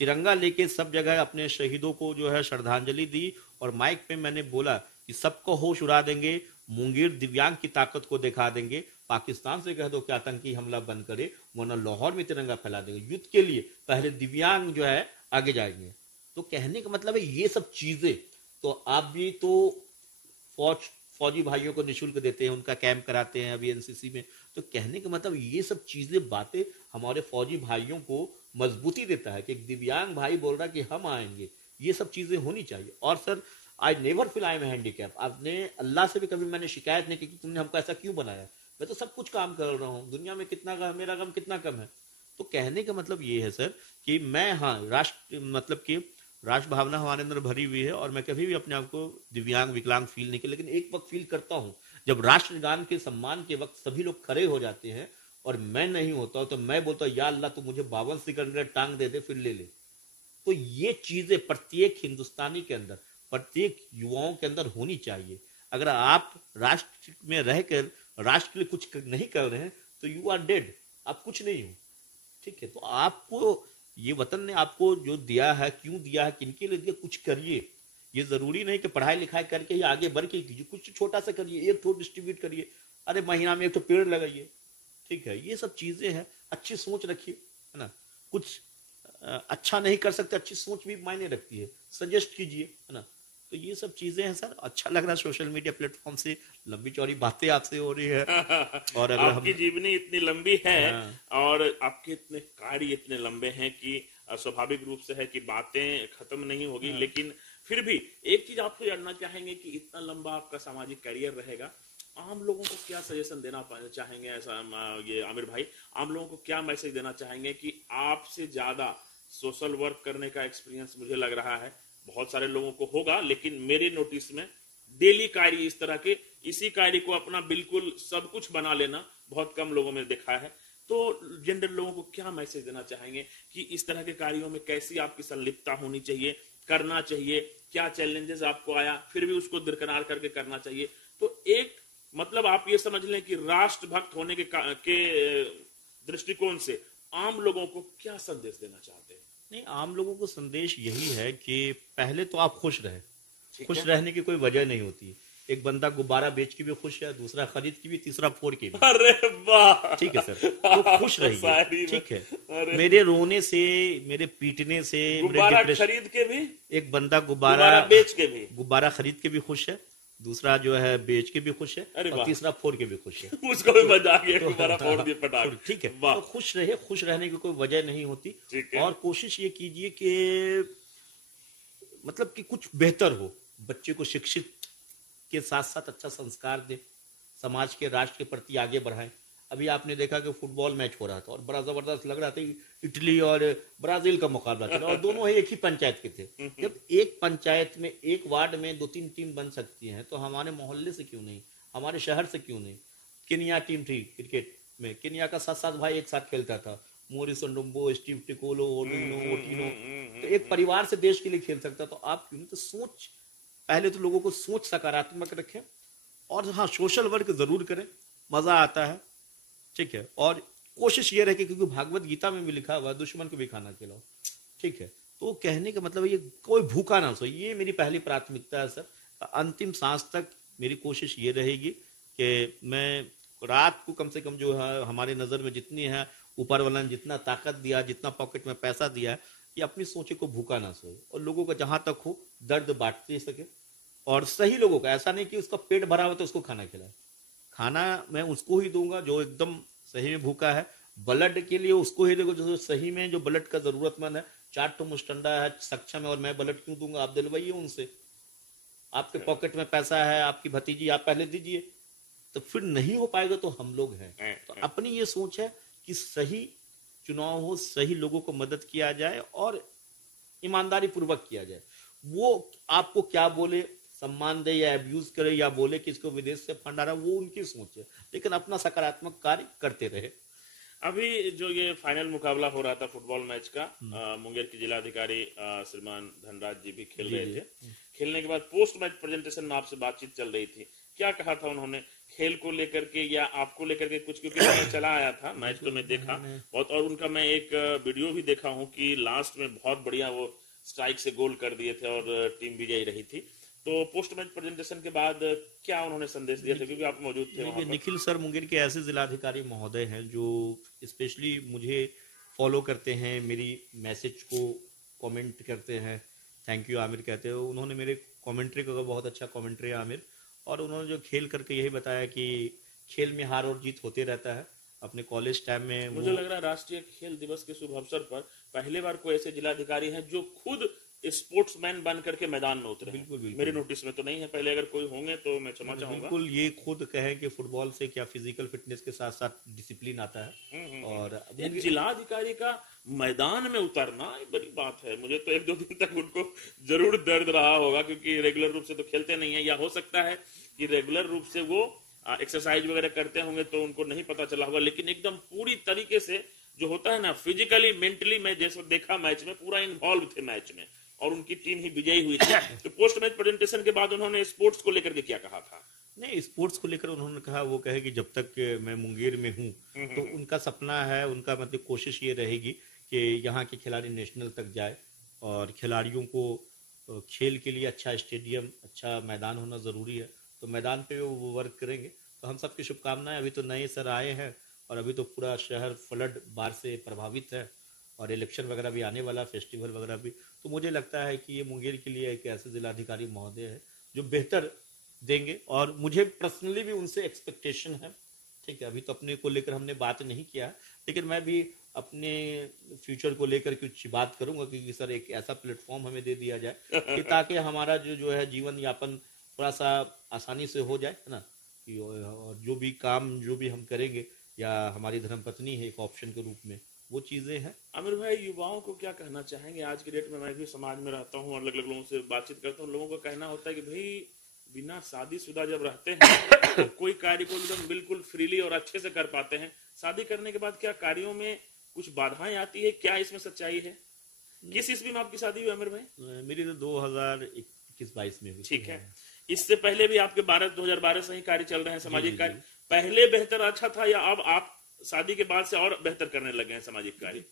तिरंगा लेके सब जगह अपने शहीदों को जो है श्रद्धांजलि दी, और माइक पे मैंने बोला कि सबको होश उड़ा देंगे, मुंगेर दिव्यांग की ताकत को दिखा देंगे, पाकिस्तान से कह दो कि आतंकी हमला बंद करे, वरना लाहौर में तिरंगा फैला देंगे। युद्ध के लिए पहले दिव्यांग जो है आगे जाएंगे। तो कहने का मतलब है ये सब चीजें, तो आप भी तो फौजी भाइयों को निःशुल्क देते हैं, उनका कैंप कराते हैं अभी एनसीसी में, तो कहने का मतलब ये सब चीजें बातें हमारे फौजी भाइयों को मजबूती देता है कि एक दिव्यांग भाई बोल रहा है कि हम आएंगे, ये सब चीजें होनी चाहिए। और sir I never feel I am handicap. आपने अल्लाह से भी कभी मैंने शिकायत नहीं की कि तुमने हमको ऐसा क्यों बनाया, मैं तो सब कुछ काम कर रहा हूँ, दुनिया में कितना गम, मेरा गम कितना कम है। तो कहने का मतलब ये है सर कि मैं, हाँ, राष्ट्र मतलब कि राष्ट्र भावना हमारे अंदर भरी हुई है, और मैं कभी भी अपने आप को दिव्यांग विकलांग फील नहीं किया, लेकिन एक वक्त फील करता हूँ जब राष्ट्रगान के सम्मान के वक्त सभी लोग खड़े हो जाते हैं और मैं नहीं होता हूं, तो मैं बोलता हूँ या अल्लाह तू मुझे 52 सेकंड टांग दे दे फिर ले ले। तो ये चीजें प्रत्येक हिंदुस्तानी के अंदर, प्रत्येक युवाओं के अंदर होनी चाहिए। अगर आप राष्ट्र में रहकर राष्ट्र के लिए कुछ नहीं कर रहे हैं तो यू आर डेड, आप कुछ नहीं हो। ठीक है, तो आपको ये वतन ने आपको जो दिया है, क्यों दिया है, किनके लिए दिया, कुछ करिए। ये जरूरी नहीं कि पढ़ाई लिखाई करके ही आगे बढ़ के कीजिए, कुछ छोटा सा करिए, एक थोड़ा डिस्ट्रीब्यूट करिए, अरे महीना में एक तो पेड़ लगाइए। ठीक है, ये सब चीजें हैं, अच्छी सोच रखिए, है ना। कुछ अच्छा नहीं कर सकते, अच्छी सोच भी मायने रखती है, सजेस्ट कीजिए, है ना। तो ये सब चीजें हैं सर। अच्छा लग रहा है सोशल मीडिया प्लेटफॉर्म से लंबी चौड़ी बातें आपसे हो रही है। और अगर आपकी जीवनी इतनी लंबी है, हाँ। और आपके इतने कार्य इतने लंबे हैं कि स्वाभाविक रूप से है कि बातें खत्म नहीं होगी। हाँ। लेकिन फिर भी एक चीज आपसे जानना चाहेंगे कि इतना लंबा आपका सामाजिक करियर रहेगा, आम लोगों को क्या सजेशन देना चाहेंगे, ऐसा ये आमिर भाई आम लोगों को क्या मैसेज देना चाहेंगे कि आपसे ज्यादा सोशल वर्क करने का एक्सपीरियंस मुझे लग रहा है बहुत सारे लोगों को होगा, लेकिन मेरे नोटिस में डेली कार्य इस तरह के, इसी कार्य को अपना बिल्कुल सब कुछ बना लेना बहुत कम लोगों में देखा है। तो जनरल लोगों को क्या मैसेज देना चाहेंगे कि इस तरह के कार्यों में कैसी आपकी संलिप्तता होनी चाहिए, करना चाहिए, क्या चैलेंजेस आपको आया फिर भी उसको दरकिनार करके करना चाहिए। तो एक मतलब आप ये समझ लें कि राष्ट्रभक्त होने के दृष्टिकोण से आम लोगों को क्या संदेश देना चाहते हैं? नहीं, आम लोगों को संदेश यही है कि पहले तो आप खुश रहे। खुश है? रहने की कोई वजह नहीं होती। एक बंदा गुब्बारा बेच के भी खुश है, दूसरा खरीद के भी, तीसरा फोड़ के भी। अरे वाह, ठीक है सर, तो खुश रहिए। ठीक है, मेरे रोने से, मेरे पीटने से, गुब्बारा खरीद के भी, एक बंदा गुब्बारा बेच के भी, गुब्बारा खरीद के भी खुश है, दूसरा जो है बेच के भी खुश है, और तीसरा फोड़ के भी खुश है। उसको भी मजा आ गया, गुब्बारा फोड़ दिए पटाख। ठीक है, तो खुश रहे, खुश रहने की कोई वजह नहीं होती। और कोशिश ये कीजिए कि मतलब कि कुछ बेहतर हो, बच्चे को शिक्षित के साथ साथ अच्छा संस्कार दे, समाज के, राष्ट्र के प्रति आगे बढ़ाएं। अभी आपने देखा कि फुटबॉल मैच हो रहा था और बड़ा जबरदस्त लग रहा था, इटली और ब्राजील का मुकाबला चला, और दोनों ही एक ही पंचायत के थे। जब एक पंचायत में, एक वार्ड में 2-3 टीम बन सकती हैं, तो हमारे मोहल्ले से क्यों नहीं, हमारे शहर से क्यों नहीं। केनिया टीम थी क्रिकेट में, केनिया का 7-7 भाई एक साथ खेलता था, मोरिस अंडुम्बो, स्टीव टिकोलो, ओटिनो, तो एक परिवार से देश के लिए खेल सकता। तो आप क्यों नहीं। तो सोच, पहले तो लोगों को सोच सकारात्मक रखें, और हाँ, सोशल वर्क जरूर करें, मजा आता है। ठीक है, और कोशिश ये रहे कि, क्योंकि भागवत गीता में भी लिखा हुआ दुश्मन को भी खाना खिलाओ। ठीक है, तो कहने का मतलब ये कोई भूखा ना सो, ये मेरी पहली प्राथमिकता है सर। अंतिम सांस तक मेरी कोशिश ये रहेगी कि मैं रात को कम से कम जो है हमारी नजर में जितनी है, ऊपर वाला ने जितना ताकत दिया, जितना पॉकेट में पैसा दिया है, ये अपनी सोचे को भूखा ना सोए, और लोगों का जहां तक हो दर्द बांटते सके। और सही लोगों का, ऐसा नहीं कि उसका पेट भरा हुआ तो उसको खाना खिलाए। खाना मैं उसको ही दूंगा जो एकदम सही में भूखा है, ब्लड के लिए उसको ही दूंगा जो सही में, जो ब्लड का जरूरतमंद है। 4 तो मुस्टंडा है, सक्षम है, और मैं ब्लड क्यों दूंगा, आप दिलवाइए उनसे। आपके पॉकेट में पैसा है, आपकी भतीजी, आप पहले दीजिए, तो फिर नहीं हो पाएगा। तो हम लोग हैं, तो अपनी ये सोच है कि सही चुनाव हो, सही लोगों को मदद किया जाए और ईमानदारी पूर्वक किया जाए। वो आपको क्या बोले, सम्मान दे या अब्यूज करे, या बोले कि इसको विदेश से फंड आ रहा है, वो उनकी सोच है, लेकिन अपना सकारात्मक कार्य करते रहे। अभी जो ये फाइनल मुकाबला हो रहा था फुटबॉल मैच का, मुंगेर के जिलाधिकारी श्रीमान धनराज जी भी खेल रहे थे। खेलने के बाद पोस्ट मैच प्रेजेंटेशन में आपसे बातचीत चल रही थी, क्या कहा था उन्होंने खेल को लेकर के या आपको लेकर के कुछ, क्योंकि मैं चला आया था मैच तो मैं देखा बहुत, और उनका मैं एक वीडियो भी देखा हूँ कि लास्ट में बहुत बढ़िया वो स्ट्राइक से गोल कर दिए थे और टीम विजयी रही थी। तो पोस्ट मैच प्रेजेंटेशन के बाद क्या उन्होंने संदेश दिया था, क्योंकि आप मौजूद थे वहां देखिए, पर? निखिल सर मुंगेर के ऐसे जिलाधिकारी महोदय हैं जो स्पेशली मुझे फॉलो करते हैं, मेरी मैसेज को कमेंट करते हैं, थैंक यू आमिर कहते हैं। उन्होंने मेरे कमेंट्री को बहुत अच्छा कमेंट्री है आमिर, और उन्होंने जो खेल करके यही बताया कि खेल में हार और जीत होते रहता है। अपने कॉलेज टाइम में मुझे वो लग रहा है राष्ट्रीय खेल दिवस के शुभ अवसर पर पहले बार कोई ऐसे जिलाधिकारी हैं जो खुद स्पोर्ट्समैन बन करके मैदान में उतरे हैं। बिल्कुल बिल्कुल मेरे नोटिस में तो नहीं है, पहले अगर कोई होंगे तो मैं क्षमा चाहूंगा। बिल्कुल ये खुद कहें कि फुटबॉल से क्या फिजिकल फिटनेस के साथ साथ डिसिप्लिन आता है। और एक जिलाधिकारी का मैदान में उतरना एक बड़ी बात है। मुझे तो एक दो दिन तक उनको जरूर दर्द रहा होगा, क्योंकि रेगुलर रूप से तो खेलते नहीं है, या हो सकता है कि रेगुलर रूप से वो एक्सरसाइज वगैरह करते होंगे तो उनको नहीं पता चला होगा, लेकिन एकदम पूरी तरीके से जो होता है ना, फिजिकली मेंटली, मैं जैसे देखा मैच में पूरा इन्वॉल्व थे मैच में, और उनकी टीम ही विजयी हुई थी। तो पोस्ट मैच प्रेजेंटेशन के बाद उन्होंने स्पोर्ट्स को लेकर के क्या कहा था? नहीं, स्पोर्ट्स को लेकर उन्होंने कहा, वो कहे कि जब तक मैं मुंगेर में हूँ तो उनका सपना है, उनका मतलब कोशिश ये रहेगी कि यहाँ के खिलाड़ी नेशनल तक जाए, और खिलाड़ियों को खेल के लिए अच्छा स्टेडियम, अच्छा मैदान होना ज़रूरी है, तो मैदान पे वो वर्क करेंगे। तो हम सबकी शुभकामनाएं। अभी तो नए सर आए हैं और अभी तो पूरा शहर फ्लड बाढ़ से प्रभावित है, और इलेक्शन वगैरह भी आने वाला, फेस्टिवल वगैरह भी। तो मुझे लगता है कि ये मुंगेर के लिए एक ऐसे जिलाधिकारी महोदय है जो बेहतर देंगे, और मुझे पर्सनली भी उनसे एक्सपेक्टेशन है। ठीक है, अभी तो अपने को लेकर हमने बात नहीं किया, लेकिन मैं भी अपने फ्यूचर को लेकर कुछ बात करूंगा, क्योंकि सर एक ऐसा प्लेटफॉर्म हमें दे दिया जाए कि ताकि हमारा जो है जीवन यापन थोड़ा सा आसानी से हो जाए, है ना। और जो भी काम जो भी हम करेंगे, या हमारी धर्मपत्नी है एक ऑप्शन के रूप में, वो चीजें हैं। आमिर भाई, युवाओं को क्या कहना चाहेंगे? आज के डेट में मैं भी समाज में रहता हूँ और अलग अलग लोगों से बातचीत करता हूँ, लोगों का कहना होता है कि भाई बिना शादीशुदा जब रहते हैं तो कोई कार्य को एकदम बिल्कुल फ्रीली और अच्छे से कर पाते हैं। शादी करने के बाद क्या कार्यों में कुछ बाधाएं आती है? क्या इसमें सच्चाई है? किस ईस्वी में आपकी शादी हुई आमिर भाई? मेरी तो 2021-22 में हुई। ठीक है, इससे पहले भी आपके 2012 से ही कार्य चल रहे हैं, सामाजिक कार्य। पहले बेहतर अच्छा था, या अब आप शादी के बाद से और बेहतर करने लगे हैं सामाजिक कार्य?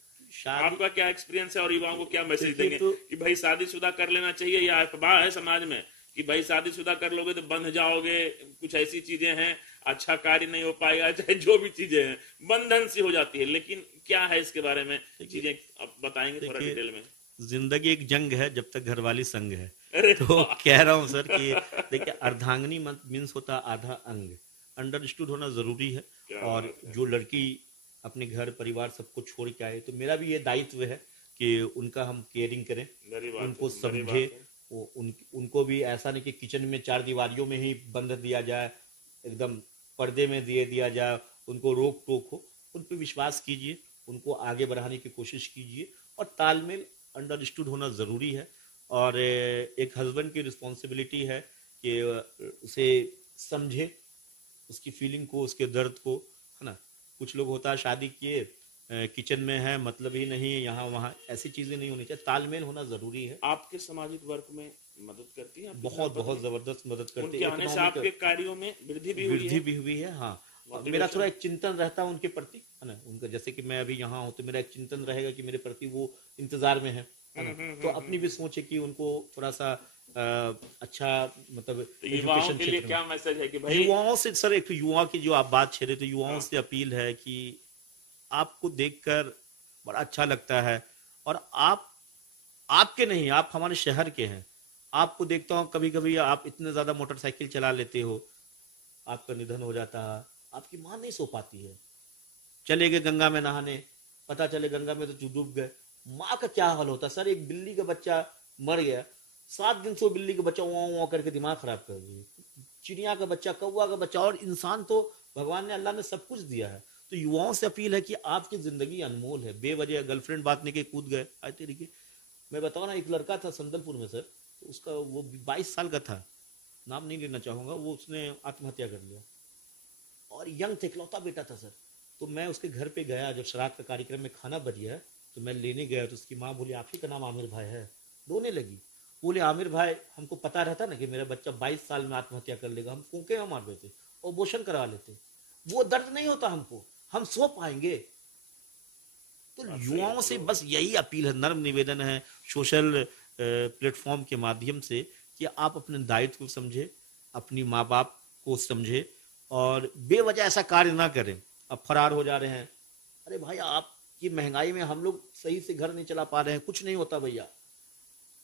आपका क्या एक्सपीरियंस है और युवाओं को क्या मैसेज देंगे कि भाई शादीशुदा कर लेना चाहिए, या अफवाह है समाज में कि भाई शादीशुदा कर लोगे तो बंध जाओगे, कुछ ऐसी चीजें हैं, अच्छा कार्य नहीं हो पाएगा, चाहे जो भी चीजें हैं बंधन सी हो जाती है, लेकिन क्या है इसके बारे में चीजें आप बताएंगे थोड़ा डिटेल में? जिंदगी एक जंग है जब तक घरवाली संग है। तो कह रहा हूँ सर कि देखिए, अर्धांगिनी मीन्स होता आधा अंग, अंडरस्टूड होना जरूरी है। और जो लड़की अपने घर परिवार सबको छोड़ के आए, तो मेरा भी ये दायित्व है कि उनका हम केयरिंग करें, उनको समझे। उनको भी ऐसा नहीं कि किचन में 4 दीवारियों में ही बंद दिया जाए, एकदम पर्दे में दिया जाए, उनको रोक टोक हो। उन पर विश्वास कीजिए, उनको आगे बढ़ाने की कोशिश कीजिए, और तालमेल, अंडरस्टूड होना ज़रूरी है। और एक हस्बैंड की रिस्पॉन्सिबिलिटी है कि उसे समझे, उसकी फीलिंग को, उसके दर्द को, है ना। कुछ लोग होता है शादी किए, किचन में है, मतलब ही नहीं, यहाँ वहाँ, ऐसी चीजें नहीं होनी चाहिए। तालमेल होना जरूरी है। आपके सामाजिक वर्क में मदद करती है? बहुत बहुत जबरदस्त मदद करती है। उनके आने से आपके कार्यों में वृद्धि भी हुई है। हाँ, मेरा थोड़ा एक चिंतन रहता है उनके प्रति, है ना। उनका जैसे कि मैं अभी यहाँ हूँ तो मेरा एक चिंतन रहेगा कि मेरे प्रति वो इंतजार में है ना। तो अपनी भी सोच है कि उनको थोड़ा सा अच्छा, मतलब युवाओं के लिए क्या मैसेज है कि भाई? युवाओं से सर, एक युवा की जो आप बात छेड़े, तो युवाओं से अपील है कि आपको देखकर बड़ा अच्छा लगता है, और आपके नहीं, आप हमारे शहर के हैं। आपको देखता हूँ कभी कभी आप इतने ज्यादा मोटरसाइकिल चला लेते हो, आपका निधन हो जाता है, आपकी माँ नहीं सो पाती है, चले गए गंगा में नहाने, पता चले गंगा में तो डूब गए, माँ का क्या हाल होता है सर। एक बिल्ली का बच्चा मर गया, 7 दिन से वो बिल्ली का बच्चा वहाँ करके दिमाग खराब कर दिए, चिड़िया का बच्चा, कौवा का बच्चा, और इंसान तो भगवान ने, अल्लाह ने सब कुछ दिया है। तो युवाओं से अपील है कि आपकी जिंदगी अनमोल है, बेवजह गर्लफ्रेंड बात नहीं के कूद गए आए तरीके। मैं बताऊँ ना, एक लड़का था संदलपुर में सर, तो उसका वो 22 साल का था, नाम नहीं लेना चाहूंगा, वो उसने आत्महत्या कर लिया, और यंग थे, इकलौता बेटा था सर। तो मैं उसके घर पे गया, जब श्राद्ध का कार्यक्रम में खाना बच गया तो मैं लेने गया, तो उसकी माँ बोली, आप ही का नाम आमिर भाई है? रोने लगी, बोले आमिर भाई, हमको पता रहता ना कि मेरा बच्चा 22 साल में आत्महत्या कर लेगा, हम फूके हम मार देते। अबॉर्शन करा लेते, वो दर्द नहीं होता हमको, हम सो पाएंगे। तो युवाओं से बस यही अपील है, नर्म निवेदन है सोशल प्लेटफॉर्म के माध्यम से कि आप अपने दायित्व को समझे, अपनी माँ बाप को समझे और बेवजह ऐसा कार्य ना करें। अब फरार हो जा रहे हैं, अरे भाई आपकी महंगाई में हम लोग सही से घर नहीं चला पा रहे हैं, कुछ नहीं होता भैया।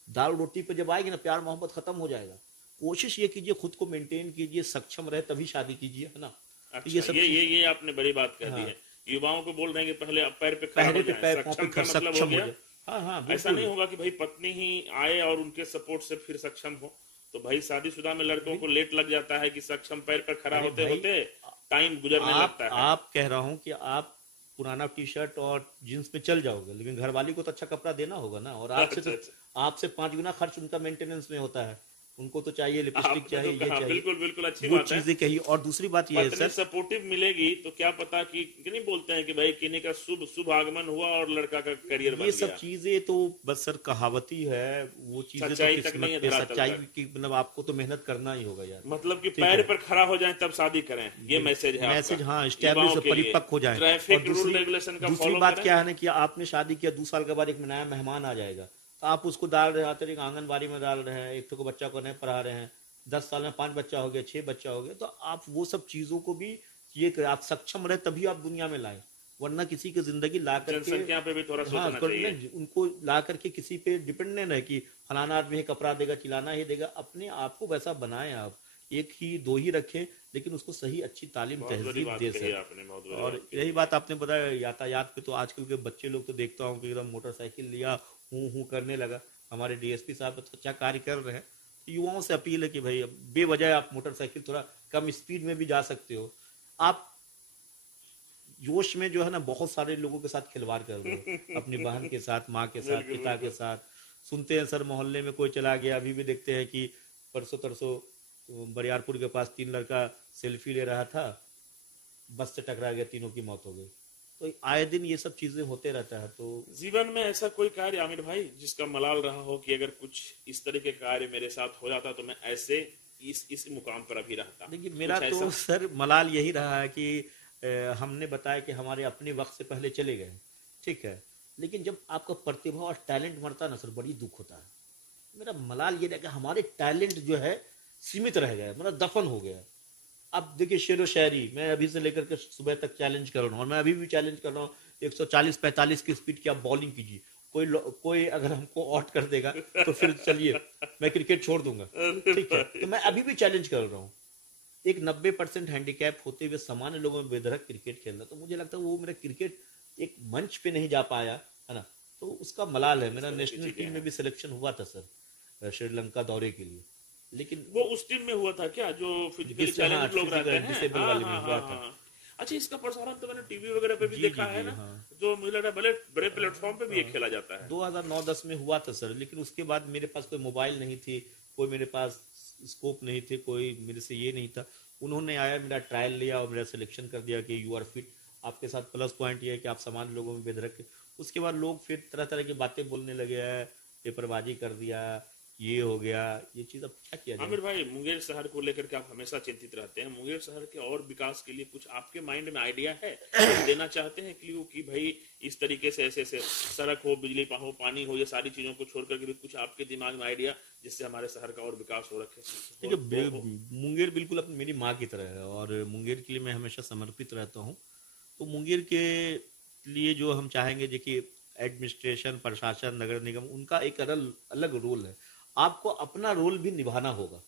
दाल रोटी पे जब आएगी ना, प्यार मोहब्बत खत्म हो जाएगा। कोशिश ये कीजिए, खुद को मेंटेन कीजिए, सक्षम रहे तभी शादी कीजिए, है ना। तो अच्छा, सब ये आपने बड़ी बात कह दी हाँ, है। युवाओं को बोल रहे हैं कि पहले आप पैर पे खड़ा हो पहले पे जाएं। पैर सक्षम पे का मतलब हो सक्षम हो गया, जाए। हाँ हाँ ऐसा बिल्कुल। नहीं होगा कि भाई पत्नी ही आए और उनके सपोर्ट से फिर सक्षम हो। तो भाई शादीशुदा में लड़कों को लेट लग जाता है कि सक्षम पैर पर खड़ा अरे होते भाई, होते टाइम गुजरने लगता है। आप कह रहा हूँ कि आप पुराना टी शर्ट और जींस में चल जाओगे, लेकिन घरवाली को तो अच्छा कपड़ा देना होगा ना। और आपसे अच्छा, तो अच्छा। आपसे 5 गुना खर्च उनका मेंटेनेंस में होता है। उनको तो चाहिए लिपस्टिक, आपने चाहिए तो ये कहा, चाहिए, बिल्कुल बिल्कुल अच्छी वो बात है। चीजें कही। और दूसरी बात ये है पत्नी सर, सपोर्टिव मिलेगी तो क्या पता कि नहीं बोलते हैं कि भाई किन्हीं का शुभ शुभ आगमन हुआ और लड़का का करियर बन ये सब गया। चीजें तो बस सर कहावती है। वो चीजें तो सच्चाई तक किस्मत नहीं है, पे, धरातल सच्चाई तक। की मतलब आपको तो मेहनत करना ही होगा यार। मतलब कि ठीक पैर है, पर खड़ा हो जाएं तब शादी करें, ये मैसेज है मैसेज, आपका हाँ, युवाओं स्टैब्लिश, के लिए। परिपक्व हो जाए। और ट्रैफिक रूल दूसरी रेगुलेशन का दूसरी फॉलो बात करें। क्या है ना कि आपने शादी किया, 2 साल के बाद एक नया मेहमान आ जाएगा, तो आप उसको डाल रहे हैं, आते एक आंगनबाड़ी में डाल रहे हैं, एक को बच्चा को नहीं पढ़ा रहे हैं, 10 साल में 5 बच्चा हो गया, 6 बच्चा हो गया। तो आप वो सब चीजों को भी ये आप सक्षम रहे तभी आप दुनिया में लाए, वरना किसी की जिंदगी ला करके, जनसंख्या पे भी थोड़ा हाँ, सोचना चाहिए। उनको ला करके किसी पे डिपेंड नहीं रहे कि फलाना आदमी ही कपड़ा देगा, खिलाना ही देगा। अपने आप को वैसा बनाएं आप, एक ही दो ही रखें, लेकिन उसको सही अच्छी तालीम बहुत बड़ी तहजीब बात दे कही सर। आपने, बहुत बड़ी और बात कही। यही बात आपने बताया यातायात पे, तो आजकल के बच्चे लोग तो देखता हूँ कि एकदम मोटरसाइकिल लिया हूँ करने लगा। हमारे डीएसपी साहब तो अच्छा कार्य कर रहे हैं। तो युवाओं से अपील है कि भाई अब बेवजह आप मोटरसाइकिल थोड़ा कम स्पीड में भी जा सकते हो। आप जोश में जो है ना बहुत सारे लोगों के साथ खिलवाड़ कर रहे हो, अपनी बहन के साथ, माँ के साथ, बिल्कुल पिता के बिल्कुल। साथ। सुनते हैं सर मोहल्ले में कोई चला गया, अभी भी देखते हैं कि परसों तरसों बरियारपुर के पास 3 लड़का सेल्फी ले रहा था, बस से टकरा गया, तीनों की मौत हो गई। तो आए दिन ये सब चीजें होते रहता है। तो जीवन में ऐसा कोई कार्य आमिर भाई जिसका मलाल रहा हो कि अगर कुछ इस तरह के कार्य मेरे साथ हो जाता तो मैं ऐसे इस मुकाम पर अभी रहता। देखिए, मेरा कुछ तो ऐसा? सर मलाल यही रहा है कि हमने बताया कि हमारे अपने वक्त से पहले चले गए, ठीक है, लेकिन जब आपका प्रतिभा और टैलेंट मरता है ना सर, बड़ी दुख होता है। मेरा मलाल ये रहा कि हमारे टैलेंट जो है सीमित रह गया, मतलब दफन हो गया। अब देखिए, शेर व शायरी मैं अभी से लेकर के सुबह तक चैलेंज कर रहा हूँ, और मैं अभी भी चैलेंज कर रहा हूँ 140-45 की स्पीड की आप बॉलिंग कीजिए। कोई अगर हमको आउट कर देगा तो फिर चलिए मैं क्रिकेट छोड़ दूंगा, ठीक है। तो मैं अभी भी चैलेंज कर रहा हूँ। एक 90% हैंडीकैप होते हुए सामान्य लोगों में बेधड़क क्रिकेट खेलना, तो मुझे लगता है वो मेरा क्रिकेट एक मंच पे नहीं जा पाया, है ना। तो उसका मलाल है। मेरा नेशनल टीम में भी सिलेक्शन हुआ था सर, श्रीलंका दौरे के लिए, लेकिन वो उस टीम में हुआ था क्या जो फिजिकली चैलेंज लोग रहते हैं? डिसेबल हाँ वाले में हाँ हुआ हाँ था। हाँ। अच्छा, इसका प्रसारण तो मैंने टीवी वगैरह पे भी जी देखा जी है जी, ना, हाँ। जो मुझे लग रहा है बड़े बड़े प्लेटफॉर्म पे भी ये खेला जाता है। 2009-10 में हुआ था सर, लेकिन उसके बाद मेरे पास कोई मोबाइल नहीं थी, कोई मेरे पास स्कोप नहीं थे, कोई मेरे से ये नहीं था। उन्होंने आया, मेरा ट्रायल लिया और मेरा सिलेक्शन कर दिया कि यू आर फिट। आपके साथ प्लस पॉइंट ये है कि आप सामान्य लोगों में बेधड़क। उसके बाद लोग फिर तरह तरह की बातें बोलने लगे हैं, पेपरबाजी कर दिया, ये हो गया, ये चीज। अब क्या किया जाए? आमिर भाई, मुंगेर शहर को लेकर के आप हमेशा चिंतित रहते हैं। मुंगेर शहर के और विकास के लिए कुछ आपके माइंड में आइडिया है, देना चाहते हैं क्लियो कि भाई इस तरीके से ऐसे ऐसे सड़क हो, बिजली हो, पानी हो, ये सारी चीजों को छोड़ करके भी कुछ आपके दिमाग में आइडिया जिससे हमारे शहर का और विकास हो रखे? देखिए, मुंगेर बिल्कुल अपनी मेरी माँ की तरह है, और मुंगेर के लिए मैं हमेशा समर्पित रहता हूँ। तो मुंगेर के लिए जो हम चाहेंगे, देखिए, एडमिनिस्ट्रेशन, प्रशासन, नगर निगम, उनका एक अलग रोल है। आपको अपना रोल भी निभाना होगा,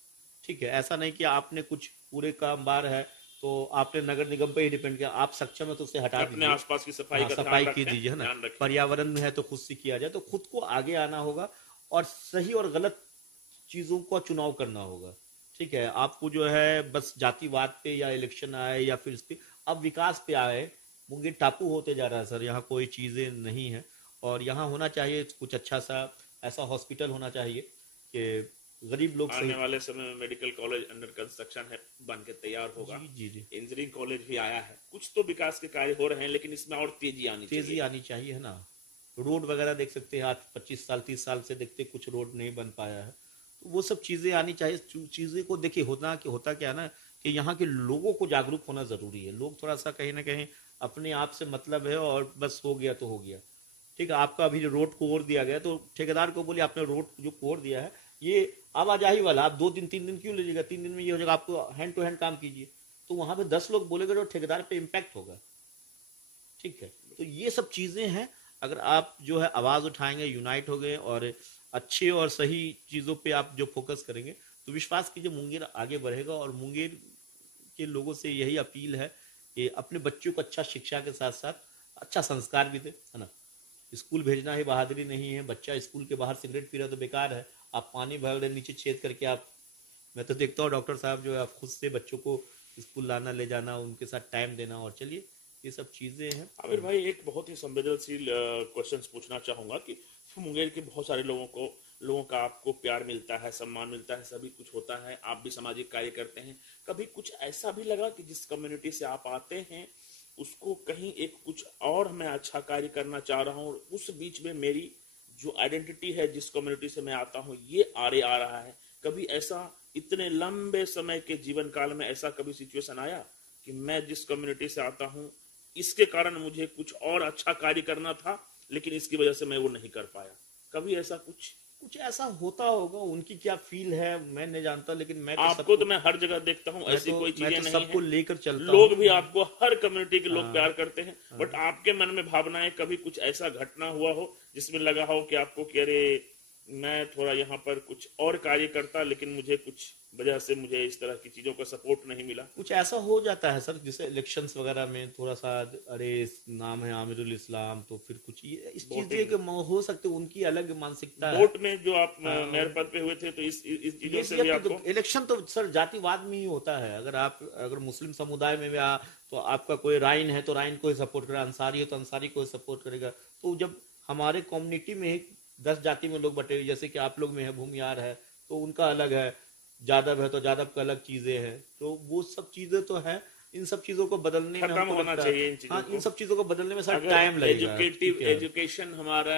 ठीक है। ऐसा नहीं कि आपने कुछ पूरे काम बार है तो आपने नगर निगम पे ही डिपेंड किया। आप सक्षम है तो उसे हटा अपने दीजिए, आसपास की सफाई हाँ, का सफाई ध्यान की रखें, दीजिए, है ना। ध्यान रखें। पर्यावरण में है तो खुद से किया जाए, तो खुद को आगे आना होगा और सही और गलत चीजों का चुनाव करना होगा, ठीक है। आपको जो है बस जातिवाद पे या इलेक्शन आए या फिर इस पे, अब विकास पे आए। मुंगेर टापू होते जा रहा है सर, यहाँ कोई चीजें नहीं है, और यहाँ होना चाहिए कुछ अच्छा सा ऐसा हॉस्पिटल होना चाहिए कि गरीब लोग सही। आने वाले समय में मेडिकल कॉलेज अंडर कंस्ट्रक्शन है, बन के तैयार होगा। जी जी जी, इंजीनियरिंग कॉलेज भी आया है। कुछ तो विकास के कार्य हो रहे हैं, लेकिन इसमें और तेजी आनी चाहिए। आनी चाहिए, है ना। रोड वगैरह देख सकते हैं, आज 25 साल 30 साल से देखते कुछ रोड नहीं बन पाया है। तो वो सब चीजें आनी चाहिए। चीजें को देखिए, होता क्या है ना कि यहाँ के लोगों को जागरूक होना जरूरी है। लोग थोड़ा सा कहीं ना कहीं अपने आप से मतलब है और बस हो गया तो हो गया। ठीक है, आपका अभी जो रोड कोर दिया गया तो ठेकेदार को बोलिए आपने रोड जो कोर दिया है ये आवाजाही वाला, आप 2 दिन 3 दिन क्यों लीजिएगा, 3 दिन में ये हो जाएगा, आपको हैंड टू हैंड काम कीजिए। तो वहां पे 10 लोग बोलेगा तो ठेकेदार पे इम्पैक्ट होगा। ठीक है, तो ये सब चीजें हैं। अगर आप जो है आवाज उठाएंगे, यूनाइट हो गए और अच्छे और सही चीजों पे आप जो फोकस करेंगे तो विश्वास कीजिए मुंगेर आगे बढ़ेगा। और मुंगेर के लोगों से यही अपील है कि अपने बच्चों को अच्छा शिक्षा के साथ साथ अच्छा संस्कार भी दे, है ना। स्कूल भेजना ही बहादुरी नहीं है। बच्चा स्कूल के बाहर सिगरेट पी रहा है तो बेकार है। आप पानी भर रहे नीचे छेद करके आप, मैं तो देखता हूँ डॉक्टर साहब जो है आप खुद से बच्चों को स्कूल लाना ले जाना, उनके साथ टाइम देना, और चलिए ये सब चीजें हैं। आमिर भाई, एक बहुत ही संवेदनशील क्वेश्चन पूछना चाहूंगा कि मुंगेर के बहुत सारे लोगों का आपको प्यार मिलता है, सम्मान मिलता है, सभी कुछ होता है, आप भी सामाजिक कार्य करते हैं। कभी कुछ ऐसा भी लगा कि जिस कम्युनिटी से आप आते हैं उसको कहीं एक कुछ और मैं अच्छा कार्य करना चाह रहा हूँ, उस बीच में मेरी जो आइडेंटिटी है जिस कम्युनिटी से मैं आता हूँ ये आड़े आ रहा है? कभी ऐसा इतने लंबे समय के जीवन काल में ऐसा कभी सिचुएशन आया कि मैं जिस कम्युनिटी से आता हूँ इसके कारण मुझे कुछ और अच्छा कार्य करना था लेकिन इसकी वजह से मैं वो नहीं कर पाया? कभी ऐसा कुछ ऐसा होता होगा, उनकी क्या फील है मैं नहीं जानता, लेकिन मैं तो आपको तो मैं हर जगह देखता हूँ, ऐसी कोई चीजें नहीं सबको है, लेकर चलता लोग भी आपको हर कम्युनिटी के लोग हाँ, प्यार करते हैं। बट आपके मन में भावनाएं, कभी कुछ ऐसा घटना हुआ हो जिसमें लगा हो कि आपको कि अरे मैं थोड़ा यहाँ पर कुछ और कार्य करता लेकिन मुझे कुछ वजह से मुझे इस तरह की चीजों का सपोर्ट नहीं मिला? कुछ ऐसा हो जाता है सर, जैसे इलेक्शंस वगैरह में थोड़ा सा, अरे नाम है आमिरुल इस्लाम तो फिर कुछ ये इस चीज के हो सकते, उनकी अलग मानसिकता है। वोट में जो आप मेयर पद पे हुए थे तो इस चीजों से भी आपको इलेक्शन तो सर जातिवाद में ही होता है। अगर मुस्लिम समुदाय में भी तो आपका कोई राइन है तो राइन को ही सपोर्ट करेगा, अंसारी है तो अंसारी को ही सपोर्ट करेगा। तो जब हमारे कम्युनिटी में 10 जाति में लोग बटे हुए, जैसे कि आप लोग में है भूमियार है तो उनका अलग है, जादव है तो जादव का अलग चीजें हैं, तो वो सब चीजें तो है। इन सब चीजों को बदलने में खत्म होना चाहिए इन चीजों हाँ, को। इन सब चीजों को बदलने में सर टाइम लगेगा। एजुकेशन हमारा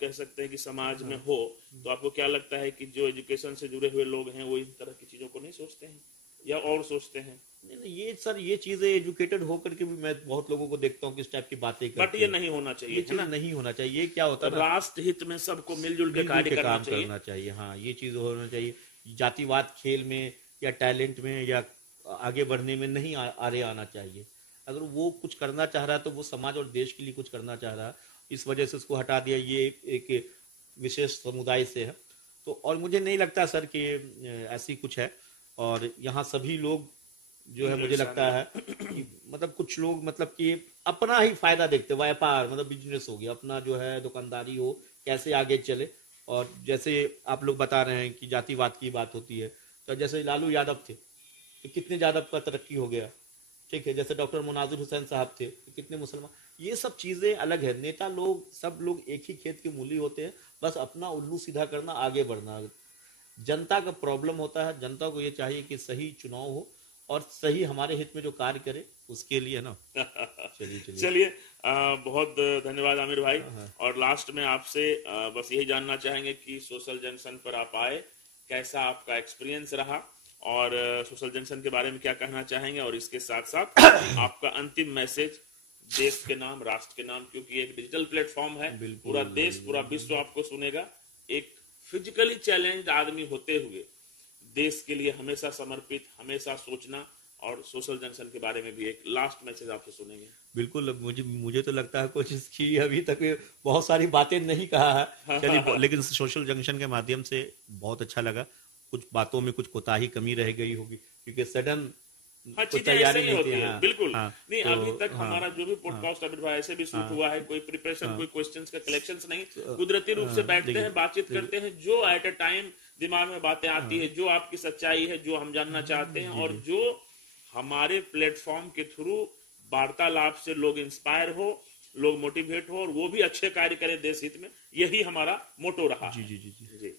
कह सकते हैं कि समाज में हो तो आपको क्या लगता है कि जो एजुकेशन से जुड़े हुए लोग हैं वो इन तरह की चीजों को नहीं सोचते हैं या और सोचते हैं? नहीं, ये सर ये चीजें एजुकेटेड होकर के भी मैं बहुत लोगों को देखता हूँ कि इस टाइप की बातें करते बट ये नहीं होना चाहिए, ये चीज नहीं होना चाहिए। ये क्या होता है, राष्ट्र हित में सबको मिलजुल के कार्य करना चाहिए। हाँ, ये चीज होना चाहिए। जातिवाद खेल में या टैलेंट में या आगे बढ़ने में नहीं आगे आना चाहिए। अगर वो कुछ करना चाह रहा है तो वो समाज और देश के लिए कुछ करना चाह रहा है, इस वजह से उसको हटा दिया, ये एक विशेष समुदाय से है तो। और मुझे नहीं लगता सर कि ऐसी कुछ है। और यहाँ सभी लोग जो है मुझे लगता है कि मतलब कुछ लोग मतलब कि अपना ही फायदा देखते, व्यापार मतलब बिजनेस हो गया अपना, जो है दुकानदारी हो, कैसे आगे चले। और जैसे आप लोग बता रहे हैं कि जातिवाद की बात होती है, तो जैसे लालू यादव थे तो कितने यादव का तरक्की हो गया। ठीक है, जैसे डॉक्टर मुनाजिर हुसैन साहब थे तो कितने मुसलमान। ये सब चीजें अलग है। नेता लोग सब लोग एक ही खेत के मूली होते हैं, बस अपना उल्लू सीधा करना, आगे बढ़ना। जनता का प्रॉब्लम होता है, जनता को ये चाहिए कि सही चुनाव हो और सही हमारे हित में जो कार्य करे उसके लिए ना। चलिए बहुत धन्यवाद आमिर भाई। और लास्ट में आपसे बस यही जानना चाहेंगे कि सोशल जंक्शन पर आप आए, कैसा आपका एक्सपीरियंस रहा और सोशल जंक्शन के बारे में क्या कहना चाहेंगे, और इसके साथ साथ आपका अंतिम मैसेज देश के नाम, राष्ट्र के नाम, क्योंकि एक डिजिटल प्लेटफॉर्म है, पूरा देश पूरा विश्व आपको सुनेगा। एक फिजिकली चैलेंज्ड आदमी होते हुए देश के लिए हमेशा समर्पित, हमेशा सोचना, और सोशल जंक्शन के बारे में भी एक लास्ट मैसेज आपसे सुनेंगे। बिल्कुल, मुझे तो लगता है कुछ इसकी अभी तक बहुत सारी बातें नहीं कहा है, चलिए लेकिन सोशल जंक्शन के माध्यम से बहुत अच्छा लगा। कुछ बातों में कुछ कोताही कमी रह गई होगी क्योंकि सडन तैयारी नहीं होती है। बिल्कुल नहीं, अभी तक हमारा जो भी पॉडकास्ट अभी भाई ऐसे भी शूट हुआ है, कोई प्रिपरेशन कोई क्वेश्चंस का कलेक्शंस नहीं, कुदरती रूप से बैठते हैं, बातचीत करते हैं, जो एट अ टाइम दिमाग में बातें आती है, जो आपकी सच्चाई है, जो हम जानना चाहते हैं, और जो हमारे प्लेटफॉर्म के थ्रू वार्तालाप से लोग इंस्पायर हो, लोग मोटिवेट हो और वो भी अच्छे कार्य करें देश हित में, यही हमारा मोटो रहा। जी जी जी जी जी।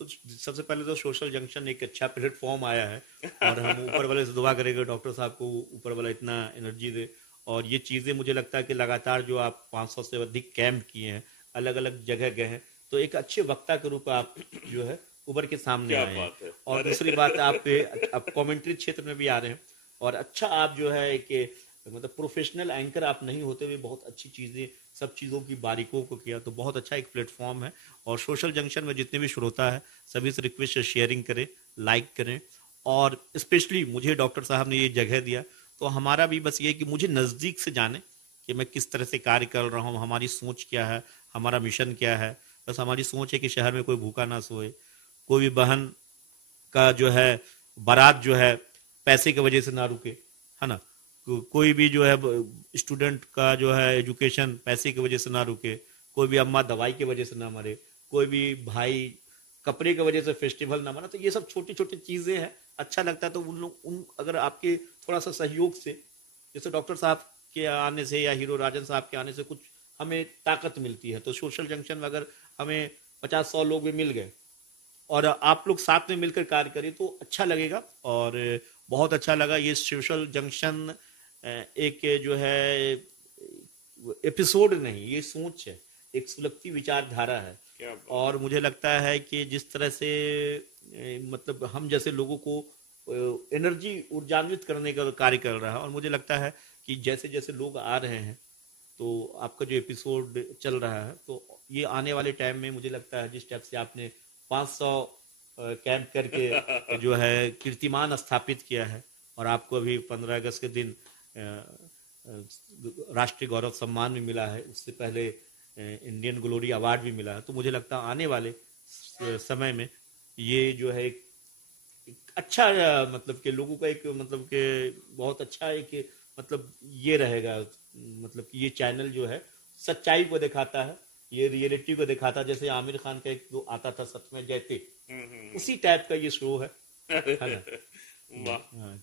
तो सबसे पहले तो सोशल जंक्शन एक अच्छा प्लेटफॉर्म आया है और हम ऊपर वाले से दुआ करेंगे डॉक्टर साहब को ऊपर वाला इतना एनर्जी दे। और ये चीजें मुझे लगता है कि लगातार जो आप 500 से अधिक कैंप किए हैं, अलग अलग जगह गए हैं, तो एक अच्छे वक्ता के रूप में आप जो है उभर के सामने क्या आए हैं। बात है। और अरे दूसरी बात, आप कमेंट्री क्षेत्र में भी आ रहे हैं, और अच्छा आप जो है कि मतलब प्रोफेशनल एंकर आप नहीं होते हुए बहुत अच्छी चीजें, सब चीजों की बारीकों को किया, तो बहुत अच्छा एक प्लेटफॉर्म है। और सोशल जंक्शन में जितने भी श्रोता है सभी से रिक्वेस्ट है, शेयरिंग करें, लाइक करें। और स्पेशली मुझे डॉक्टर साहब ने ये जगह दिया, तो हमारा भी बस ये कि मुझे नज़दीक से जाने कि मैं किस तरह से कार्य कर रहा हूँ, हमारी सोच क्या है, हमारा मिशन क्या है। बस हमारी सोच है कि शहर में कोई भूखा ना सोए, कोई भी बहन का जो है बारात जो है पैसे की वजह से ना रुके, है ना। कोई भी जो है स्टूडेंट का जो है एजुकेशन पैसे की वजह से ना रुके, कोई भी अम्मा दवाई की वजह से ना मरे, कोई भी भाई कपड़े की वजह से फेस्टिवल ना मना। तो ये सब छोटी छोटी चीजें हैं, अच्छा लगता है। तो उन लोग उन अगर आपके थोड़ा सा सहयोग से, जैसे डॉक्टर साहब के आने से या हीरो राजन साहब के आने से कुछ हमें ताकत मिलती है, तो सोशल जंक्शन में अगर हमें 50-100 लोग भी मिल गए और आप लोग साथ में मिलकर कार्य करें तो अच्छा लगेगा। और बहुत अच्छा लगा ये सोशल जंक्शन एक जो है एपिसोड नहीं, ये सोच है, एक सुलगती विचारधारा है। क्या बात। और मुझे लगता है कि जिस तरह से मतलब हम जैसे लोगों को एनर्जी ऊर्जान्वित करने का कार्य कर रहा है, और मुझे लगता है कि जैसे जैसे लोग आ रहे हैं, तो आपका जो एपिसोड चल रहा है, तो ये आने वाले टाइम में मुझे लगता है जिस टाइप से आपने 500 कैंप करके जो है कीर्तिमान स्थापित किया है, और आपको अभी 15 अगस्त के दिन राष्ट्रीय गौरव सम्मान भी मिला है, उससे पहले इंडियन ग्लोरी अवार्ड भी मिला है, तो मुझे लगता है आने वाले समय में ये जो है एक अच्छा मतलब कि लोगों का एक मतलब कि बहुत अच्छा एक मतलब ये रहेगा, मतलब कि ये चैनल जो है सच्चाई को दिखाता है, ये रियलिटी को दिखाता है। जैसे आमिर खान का एक जो आता था सच में जयते, उसी टाइप का ये शो है ना। वाह,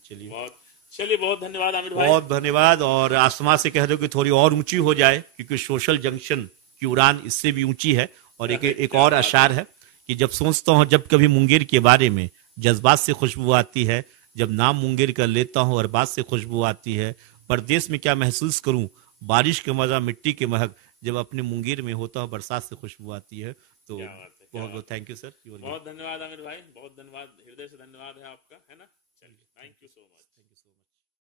चलिए बहुत धन्यवाद आमिर भाई। बहुत धन्यवाद। और आसमां से कह दो कि थोड़ी और ऊंची हो जाए, क्योंकि सोशल जंक्शन की उड़ान इससे भी ऊंची है। और एक और अशार है कि जब सोचता हूँ जब कभी मुंगेर के बारे में, जज्बात से खुशबू आती है, जब नाम मुंगेर का लेता हूँ और बात से खुशबू आती है, परदेश में क्या महसूस करूं, बारिश के मजा, मिट्टी के महक, जब अपने मुंगेर में होता हूँ बरसात से खुशबू आती है। तो बहुत बहुत थैंक यू सर। बहुत धन्यवाद आमिर भाई, बहुत धन्यवाद, हृदय से धन्यवाद है आपका, है ना। चलिए, थैंक यू सो मच।